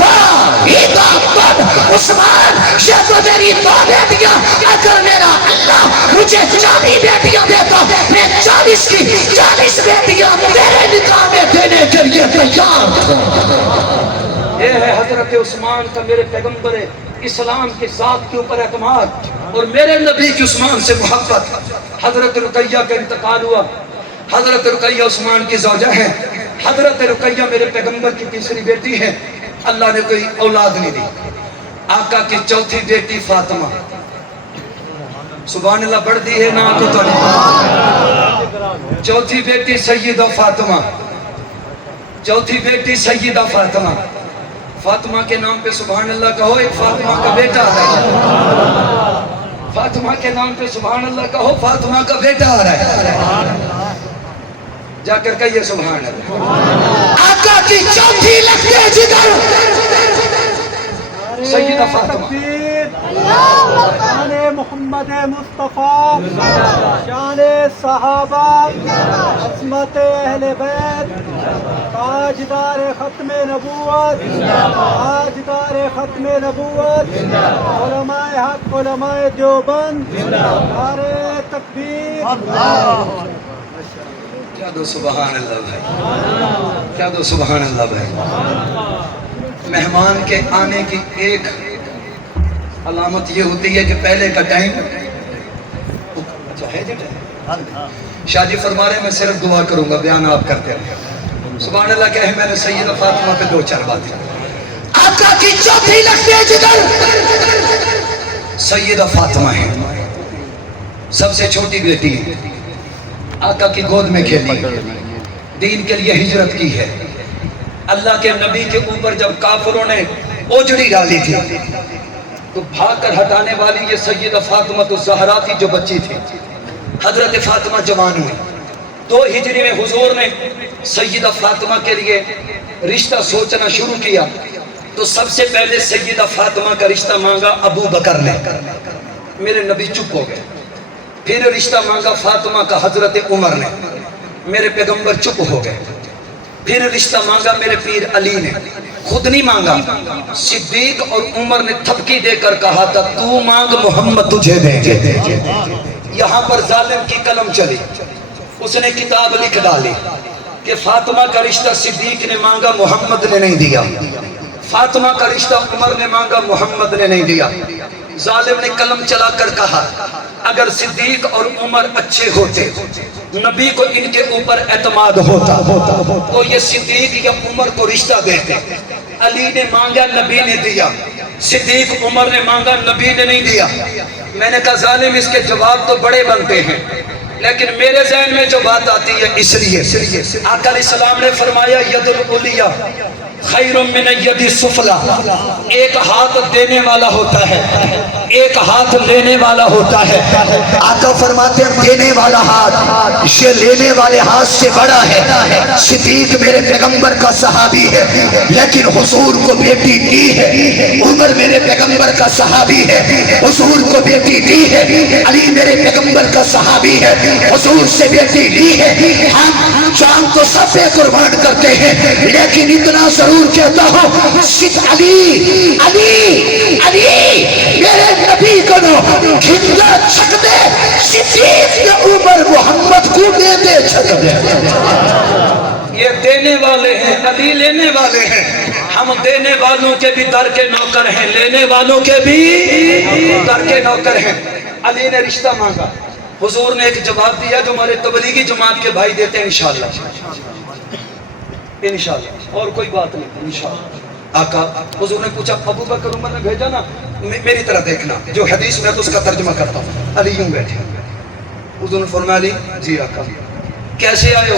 واحدتا۔ عثمان یہ تو میری 2 بیٹیاں، اگر میرا اللہ مجھے 40 بیٹیاں دیتا میں 40 کی 40 بیٹیاں تیرے نکاح میں دینے کے لیے تیار تھا۔ یہ ہے حضرت عثمان کا میرے پیغمبر اسلام کی ذات کے اوپر اعتماد اور میرے نبی کی عثمان سے محبت۔ حضرت رقیہ کا انتقال ہوا۔ حضرت رقیہ عثمان کی زوجہ ہے۔ حضرت رقیہ میرے پیغمبر کی تیسری بیٹی ہے۔ اللہ نے کوئی اولاد نہیں دی۔ آقا کی چوتھی بیٹی فاطمہ، سبحان اللہ بڑھ دی ہے نا تو چوتھی بیٹی سیدہ فاطمہ، چوتھی بیٹی سیدہ فاطمہ۔ فاطمہ کے نام پہ سبحان اللہ کہو، ایک فاطمہ کا بیٹا آ رہا ہے۔ فاطمہ کے نام پہ سبحان اللہ کہو، فاطمہ کا بیٹا آ رہا ہے۔ جا کر کہیے سبحان اللہ۔ آقا کی چوتھی لگتے جگر سیدہ فاطمہ۔ شان محمد مصطفیٰ، شان صحابہ، عصمت اہل بیت، تاجدار ختم نبوت، تاجدار ختم نبوت، علماء حق، علماء دیوبند، نعرہ تکبیر۔ کیا دو سبحان اللہ بھائی، کیا دو سبحان اللہ بھائی۔ مہمان کے آنے کی ایک علامت یہ ہوتی ہے کہ پہلے کا ٹائم اچھا ہے جی ٹائم۔ شاہ جی فرما رہے ہیں میں صرف دعا کروں گا، بیان آپ کرتے ہیں۔ سبحان اللہ کہے میں نے سیدہ فاطمہ پہ 2-4 باتیں۔ آقا کی چوتھی لگتے جگر سیدہ فاطمہ ہے، سب سے چھوٹی بیٹی ہے، آقا کی گود میں کھیلی، دین کے لیے ہجرت کی ہے۔ اللہ کے نبی کے اوپر جب کافروں نے اوجڑی ڈالی تھی تو بھاگ کر ہٹانے والی یہ سیدہ فاطمہ الزہرا تھی جو بچی تھی۔ حضرت فاطمہ جوان ہوئی 2 ہجری میں حضور نے سیدہ فاطمہ کے لیے رشتہ سوچنا شروع کیا تو سب سے پہلے سیدہ فاطمہ کا رشتہ مانگا ابو بکر نے، میرے نبی چپ ہو گئے۔ پھر رشتہ مانگا فاطمہ کا حضرت عمر نے، میرے پیغمبر چپ ہو گئے۔ پھر رشتہ مانگا میرے پیر علی نے، خود نہیں مانگا، صدیق اور عمر نے تھپکی دے کر کہا تھا تو مانگ محمد تجھے دیں گے۔ یہاں پر ظالم کی قلم چلی، اس نے کتاب لکھ ڈالی کہ فاطمہ کا رشتہ صدیق نے مانگا محمد نے نہیں دیا، فاطمہ کا رشتہ عمر نے مانگا محمد نے نہیں دیا۔ ظالم نے قلم چلا کر کہا اگر صدیق اور عمر اچھے ہوتے، نبی کو ان کے اوپر اعتماد ہوتا تو یہ صدیق یا عمر کو رشتہ دیتے۔ علی نے مانگا نبی نے دیا، صدیق عمر نے مانگا نبی نے نہیں دیا۔ میں نے کہا ظالم اس کے جواب تو بڑے بنتے ہیں لیکن میرے ذہن میں جو بات آتی ہے اس لیے آقا علیہ السلام نے فرمایا ید العلیٰ خیر من ید السفلی، ایک ہاتھ دینے والا ہوتا ہے، ایک ہاتھ لینے والا ہوتا ہے۔ آقا فرماتے ہیں دینے والا ہاتھ یہ لینے والے ہاتھ سے بڑا ہے۔ صدیق میرے پیغمبر کا صحابی ہے لیکن حضور کو بیٹی دی ہے، عمر میرے پیغمبر کا صحابی ہے، حضور کو بیٹی دی ہے، علی میرے پیغمبر کا صحابی ہے، حضور سے بیٹی لی ہے۔ ہم جان تو سب پہ قربان کرتے ہیں لیکن اتنا ضرور کہتا ہوں علی علی علی میرے نبی کو کھندا چھک دے، صدیق نے عمر محمد کو دے دے چھک دے۔ یہ دینے والے ہیں، علی لینے والے ہیں۔ ہم دینے والوں کے بھی در کے نوکر ہیں، لینے والوں کے بھی در کے نوکر ہیں۔ علی نے رشتہ مانگا، حضور نے ایک جواب دیا جو ہمارے تبلیغی جماعت کے بھائی دیتے ہیں انشاءاللہ، انشاءاللہ، اور کوئی بات نہیں انشاءاللہ۔ آقا حضور نے پوچھا ابو بکر عمر نے بھیجا نا؟ میری طرح دیکھنا، جو حدیث میں تو اس کا ترجمہ کرتا ہوں۔ علی یوں بیٹھے، حضور نے فرمایا علی جی آقا کیسے آئے ہو؟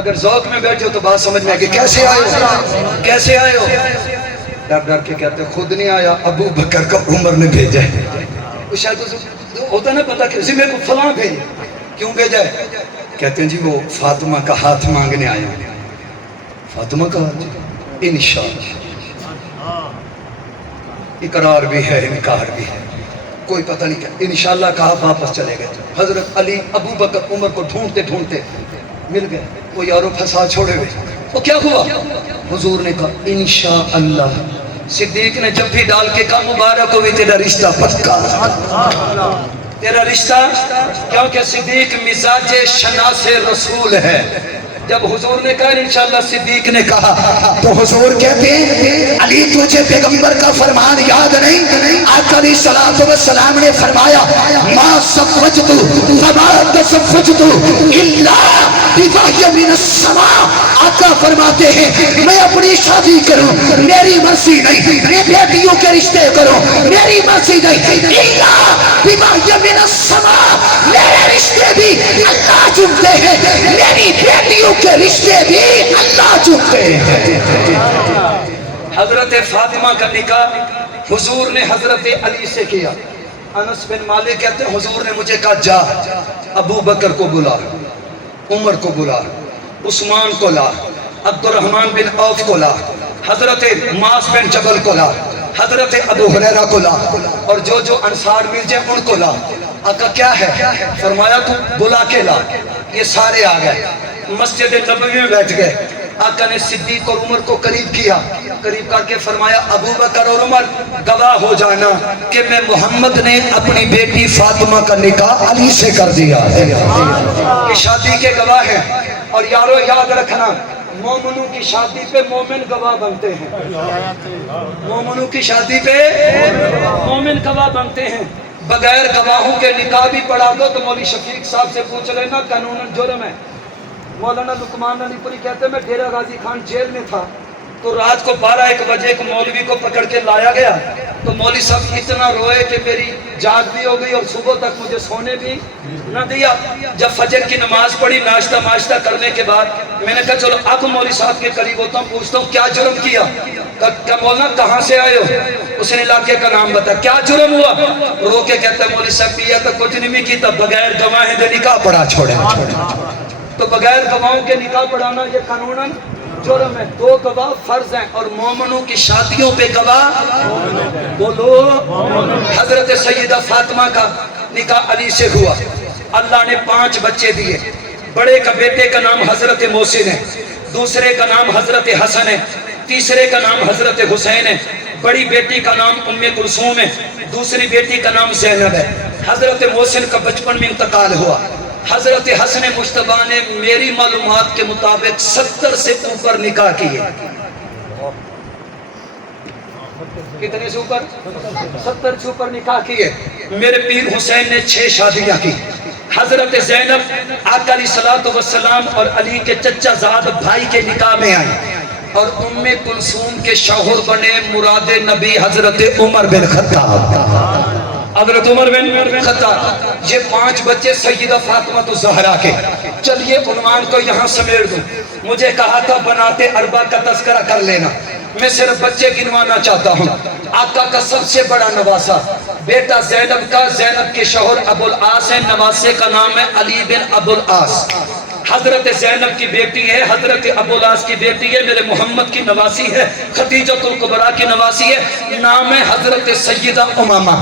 اگر ذوق میں بیٹھے ہو تو بات سمجھ میں آئے گی، کیسے آئے ہو؟ کیسے آئے ہو؟ ڈر ڈر کے کہتے خود نہیں آیا، ابو بکر کو عمر نے بھیجا ہے۔ شاید ہوتا نا پتا کہ ذمہ کو فلاں بھیجے، کیوں بھیجا ہے؟ کہتے ہیں جی وہ فاطمہ کا ہاتھ مانگنے آئے ہیں۔ فاطمہ کا ہاتھ؟ انشاءاللہ اقرار بھی ہے انکار بھی ہے، کوئی پتہ نہیں کیا، انشاءاللہ کہا واپس چلے گئے۔ حضرت علی ابو بکر عمر کو ڈھونڈتے ڈھونڈتے مل گئے، وہ یارو پھنسا چھوڑے ہوئے۔ وہ کیا ہوا؟ حضور نے کہا انشاءاللہ۔ صدیق نے جب بھی ڈال کے کہا مبارک ہوئی تیرا رشتہ پکا، تیرا رشتہ، کیونکہ صدیق مزاج شناس رسول ہے۔ جب حضور نے کہا انشاءاللہ، صدیق نے کہا تو حضور کہتے ہیں علی تجھے پیغمبر کا فرمان یاد نہیں؟ آقا علیہ الصلوۃ والسلام نے فرمایا ما صفجت فما تصفجت الا بوحی من السماء۔ آقا فرماتے ہیں میں اپنی شادی کروں میری مرضی نہیں، میں بیٹیوں کے رشتے کروں میری مرضی نہیں، الا بوحی من السماء، میرے رشتے بھی اللہ چنتے ہیں، میری بیٹیوں کے رشتے بھی اللہ چنتے ہیں۔ حضرت فاطمہ کا نکاح حضور نے حضرت علی سے کیا۔ انس بن مالک کہتے ہیں حضور نے مجھے کہا جا ابو بکر کو بلا، عمر کو بلا، عثمان کو لا، عبد الرحمن بن عوف کو لا، حضرت معاذ بن جبل کو لا، حضرت ابو ہریرہ کو لا، اور جو جو انصار مل جائے ان کو لا۔ آقا کیا ہے؟ فرمایا تو بلا کے لا۔ یہ سارے آ گئے، مسجد نبوی میں بیٹھ گئے۔ آقا نے صدیق اور عمر کو قریب کیا، قریب کر کے فرمایا ابو بکر اور عمر گواہ ہو جانا کہ میں محمد نے اپنی بیٹی فاطمہ کا نکاح علی سے کر دیا ہے، کہ شادی کے گواہ ہیں۔ اور یارو یاد رکھنا مومنوں کی شادی پہ مومن گواہ بنتے ہیں، مومنوں کی شادی پہ مومن گواہ بنتے ہیں۔ بغیر گواہوں کے نکاح بھی پڑھا دو تو مولوی شفیق صاحب سے پوچھ لینا، قانوناً جرم ہے۔ مولانا لقمان علی پوری کہتے ہیں میں ڈیرہ غازی خان جیل میں تھا تو رات کو 12-1 بجے ایک مولوی کو پکڑ کے لایا گیا تو مولوی صاحب اتنا روئے کہ میری جاگ بھی ہو گئی اور صبح تک مجھے سونے بھی نہ دیا۔ جب فجر کی نماز پڑھی ناشتہ کرنے کے بعد میں نے کہا چلو اب مولوی صاحب کے قریب ہوتا ہوں، پوچھتا ہوں کیا جرم کیا؟ کیا مولانا کہاں سے آئے ہو؟ اس نے علاقے کا نام بتا، کیا جرم ہوا؟ رو کے کہتا ہے مولوی صاحب کیا تو کچھ نہیں کیتا، بغیر گواہ دے نکاح پڑھا چھوڑے۔ تو بغیر گواہوں کے نکاح پڑھانا یہ قانوناً جرم ہے۔ 2 گواہ فرض ہیں اور مومنوں کی شادیوں پہ گواہ بولو۔ حضرت سیدہ فاطمہ کا نکاح علی سے ہوا، اللہ نے 5 بچے دیے۔ بڑے کا بیٹے کا نام حضرت محسن ہے، دوسرے کا نام حضرت حسن ہے، تیسرے کا نام حضرت حسین ہے، بڑی بیٹی کا نام ام کلثوم ہے، دوسری بیٹی کا نام زینب ہے۔ حضرت محسن کا بچپن میں انتقال ہوا۔ حضرت حسن مجتبیٰ نے میری معلومات کے مطابق 70 سے اوپر نکاح کیے۔ کتنے سے اوپر؟ 70 سے اوپر نکاح کیے۔ میرے پیر حسین نے 6 شادیاں کی۔ حضرت زینب آقا علیہ الصلوۃ والسلام اور علی کے چچا زاد بھائی کے نکاح میں آئی، اور ام کلثوم کے شوہر بنے مراد نبی حضرت عمر بن خطاب۔ حضرت عمر بن خطاب۔ یہ 5 بچے سیدہ فاطمہ الزہرا کے۔ چلیے عنوان کو یہاں سمیٹ دوں، مجھے کہا تھا بناتے اربع کا تذکرہ کر لینا، میں صرف بچے گنوانا چاہتا ہوں۔ آقا کا سب سے بڑا نواسا بیٹا زینب کا، زینب کے شوہر ابو العاص ہے، نواسے کا نام ہے علی بن ابو العاص۔ حضرت زینب کی بیٹی ہے، حضرت ابو العاص کی بیٹی ہے، میرے محمد کی نواسی ہے، خدیجۃ الکبریٰ کی نواسی ہے، نام ہے حضرت سیدہ امامہ۔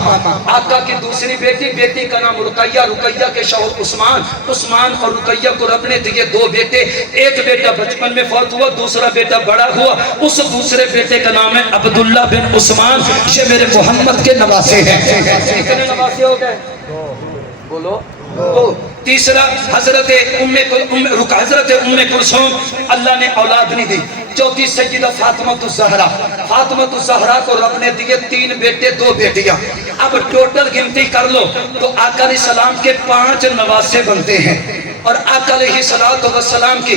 آقا کی دوسری بیٹی کا نام رقیہ، رقیہ کے شوہر عثمان اور رقیہ کو رب نے دیے 2 بیٹے، ایک بیٹا بچپن میں فوت ہوا، دوسرا بیٹا بڑا ہوا، اس دوسرے بیٹے کا نام ہے عبداللہ بن عثمان۔ یہ میرے محمد کے نواسے ہیں۔ کتنے نواسے ہو گئے؟ بولو۔ تیسرا حضرت ام کلثوم، اللہ نے اولاد نہیں دی۔ چوتھی سیدہ فاطمہ الزہرا، فاطمہ الزہرا کو رب نے دیے 3 بیٹے 2 بیٹیاں۔ اب ٹوٹل گنتی کر لو تو آقا علیہ السلام کے 5 نواسے بنتے ہیں، اور آقا علیہ السلام کی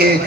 1,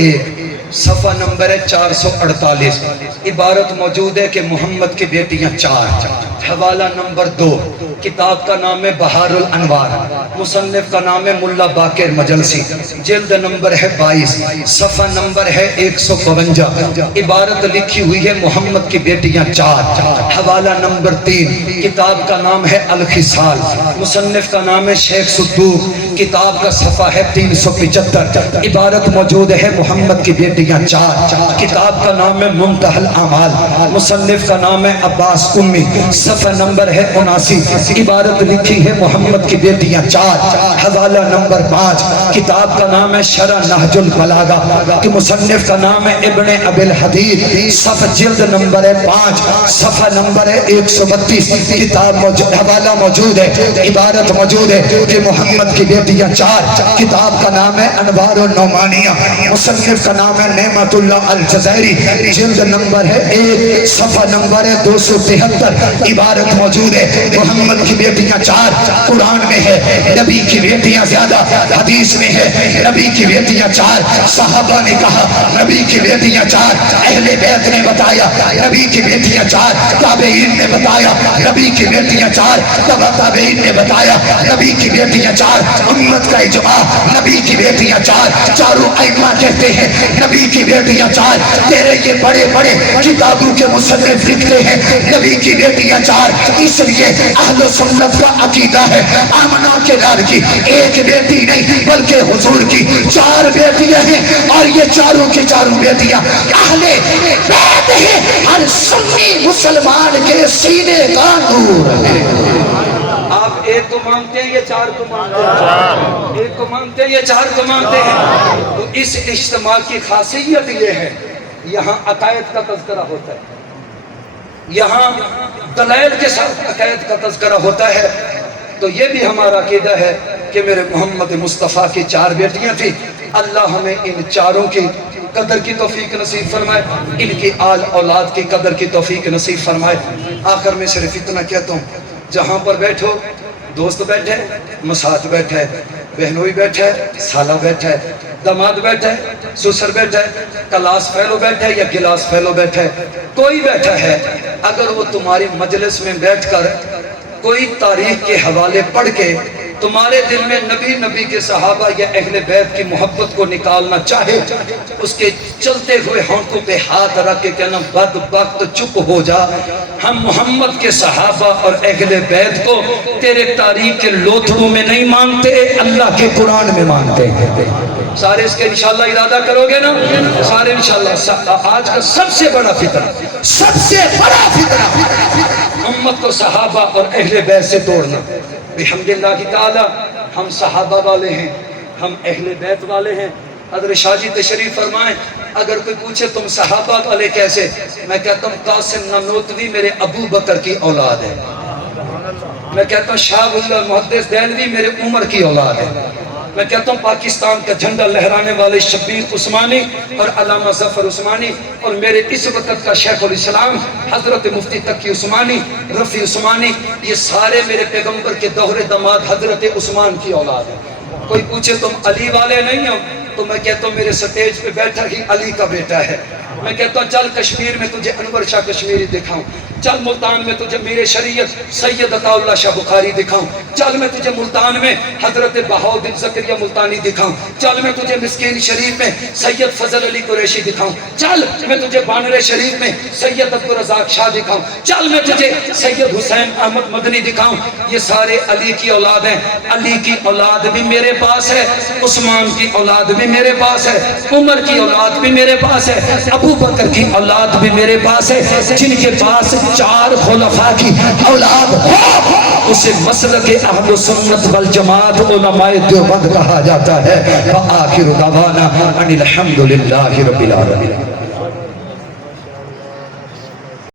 1, صفحہ نمبر ہے 448. عبارت موجود ہے کہ محمد کی بیٹیاں 4. حوالہ نمبر 2. کتاب کا نام ہے بہار الانوار. مصنف کا نام ہے ملا باقر مجلسی. جلد نمبر ہے 22. صفحہ نمبر ہے 152. عبارت لکھی ہوئی ہے محمد کی بیٹیاں 4. حوالہ نمبر 3. کتاب کا نام ہے الخصال. مصنف کا نام ہے شیخ صدوق. کتاب کا صفحہ ہے 375. عبارت موجود ہے محمد کی بیٹیاں 4. کتاب کا نام ہے منتہی الاعمال. مصنف کا نام ہے عباس امی. صفحہ نمبر ہے 79. عبارت لکھی ہے محمد کی بیٹیاں 4. حوالہ نمبر 5. کتاب کا نام ہے شرح نہج البلاغہ. کہ مصنف کا نام ہے ابن ابی الحدید. صفحہ جلد نمبر ہے 5. صفحہ نمبر ہے 132. کتاب حوالہ موجود ہے. عبارت موجود ہے کہ محمد کی بیٹیاں 4. کتاب کا نام ہے انوار النعمانیہ. مصنف کا نام ہے نعمت اللہ الجزائری. جلد نمبر ہے 1. صفحہ نمبر ہے 273. عبارت موجود ہے محمد کی بیٹیاں 4. قرآن میں ہے نبی کی بیٹیاں زیادہ. حدیث میں ہے نبی کی بیٹیاں 4. صحابہ نے کہا نبی کی بیٹیاں 4. اہل بیت نے بتایا نبی کی بیٹیاں 4. تابعین نے بتایا نبی کی بیٹیاں 4. تبع تابعین نے بتایا نبی کی بیٹیاں 4. امت کا اجماع نبی کی بیٹیاں 4. چاروں ائمہ کہتے ہیں نبی کی بیٹیاں 4. تیرے یہ بڑے بڑے کتابوں کے مصنف لکھتے ہیں نبی کی بیٹیاں 4. اس لیے اہل سنت کا عقیدہ ہے آمنہ کے لال کی ایک بیٹی نہیں بلکہ حضور کی 4 بیٹیاں ہیں. اور یہ چاروں کی چاروں بیٹیاں اہل بیت ہیں. ہر سنی مسلمان کے سینے کا نور ہے. آپ ایک کو مانتے ہیں یہ 4 کو مانتے ہیں. ایک کو مانتے ہیں یہ 4 کو مانتے ہیں. تو اس اجتماع کی خاصیت یہ ہے یہاں عقائد کا تذکرہ ہوتا ہے. یہاں دلائل کے ساتھ عقائد کا تذکرہ ہوتا ہے. تو یہ بھی ہمارا عقیدہ ہے کہ میرے محمد مصطفیٰ کی 4 بیٹیاں تھیں. اللہ ہمیں ان 4 کی قدر کی توفیق نصیب فرمائے. ان کی آل اولاد کی قدر کی توفیق نصیب فرمائے. آخر میں صرف اتنا کہتا ہوں جہاں پر بیٹھو دوست بیٹھے مسات بیٹھے بہنوئی بیٹھے سالہ بیٹھے داماد بیٹھے سسر بیٹھے کلاس فیلو بیٹھے یا گلاس فیلو بیٹھے کوئی بیٹھا ہے اگر وہ تمہاری مجلس میں بیٹھ کر کوئی تاریخ کے حوالے پڑھ کے تمہارے دل میں نبی کے صحابہ یا اہل بیت کی محبت کو نکالنا چاہے اس کے چلتے ہوئے ہونٹوں پہ ہاتھ رکھ کے کہنا بدبخت چپ ہو جا. ہم محمد کے صحابہ اور اہل بیت کو تیرے تاریخ کے لوتھڑوں میں نہیں مانتے اللہ کے قرآن میں مانتے ہیں. سارے اس کے انشاءاللہ ارادہ کرو گے نا سارے انشاءاللہ. آج کا سب سے بڑا فتنہ امت کو صحابہ اور اہل بیت سے توڑنا. بحمداللہ تعالی ہم صحابہ والے ہیں ہم اہل بیت والے ہیں. حضرت شاہ جی تشریف فرمائیں. اگر کوئی پوچھے تم صحابہ والے کیسے میں کہتا ہوں قاسم نانوتوی میرے ابو بکر کی اولاد ہے. میں کہتا ہوں شاہ اللہ محدث دہلوی میرے عمر کی اولاد ہے. میں کہتا ہوں پاکستان کا جھنڈا لہرانے والے شبیر عثمانی اور علامہ ظفر عثمانی اور میرے اس وقت کا شیخ الاسلام حضرت مفتی تقی عثمانی رفیع عثمانی یہ سارے میرے پیغمبر کے دور داماد حضرت عثمان کی اولاد ہے. کوئی پوچھے تم علی والے نہیں ہو تو میں کہتا ہوں میرے سٹیج پہ بیٹھا ہی علی کا بیٹا ہے. میں کہتا ہوں چل کشمیر میں تجھے انور شاہ کشمیری دکھاؤں. چل ملتان میں تجھے میر شریعت سید عطا اللہ شاہ بخاری دکھاؤں. چل میں تجھے ملتان میں حضرت بہاؤالدین زکریا ملتانی دکھاؤں. چل میں تجھے مسکین شریف میں سید فضل علی قریشی دکھاؤں. چل میں تجھے بانرے شریف میں سید عبدالرزاق شاہ دکھاؤں. چل میں تجھے سید حسین احمد مدنی دکھاؤں. یہ سارے علی کی اولاد ہیں. علی کی اولاد بھی میرے پاس ہے عثمان کی اولاد بھی میرے پاس ہے عمر کی اولاد بھی میرے پاس ہے ابو بکر کی اولاد بھی میرے پاس ہے. جن کے پاس 4 خلفاء کی اولاد ہو اسے مسلک اہل سنت والجماعت علماء دیوبند کہا جاتا ہے. وآخر دعوانا ان الحمد للہ رب العالمین.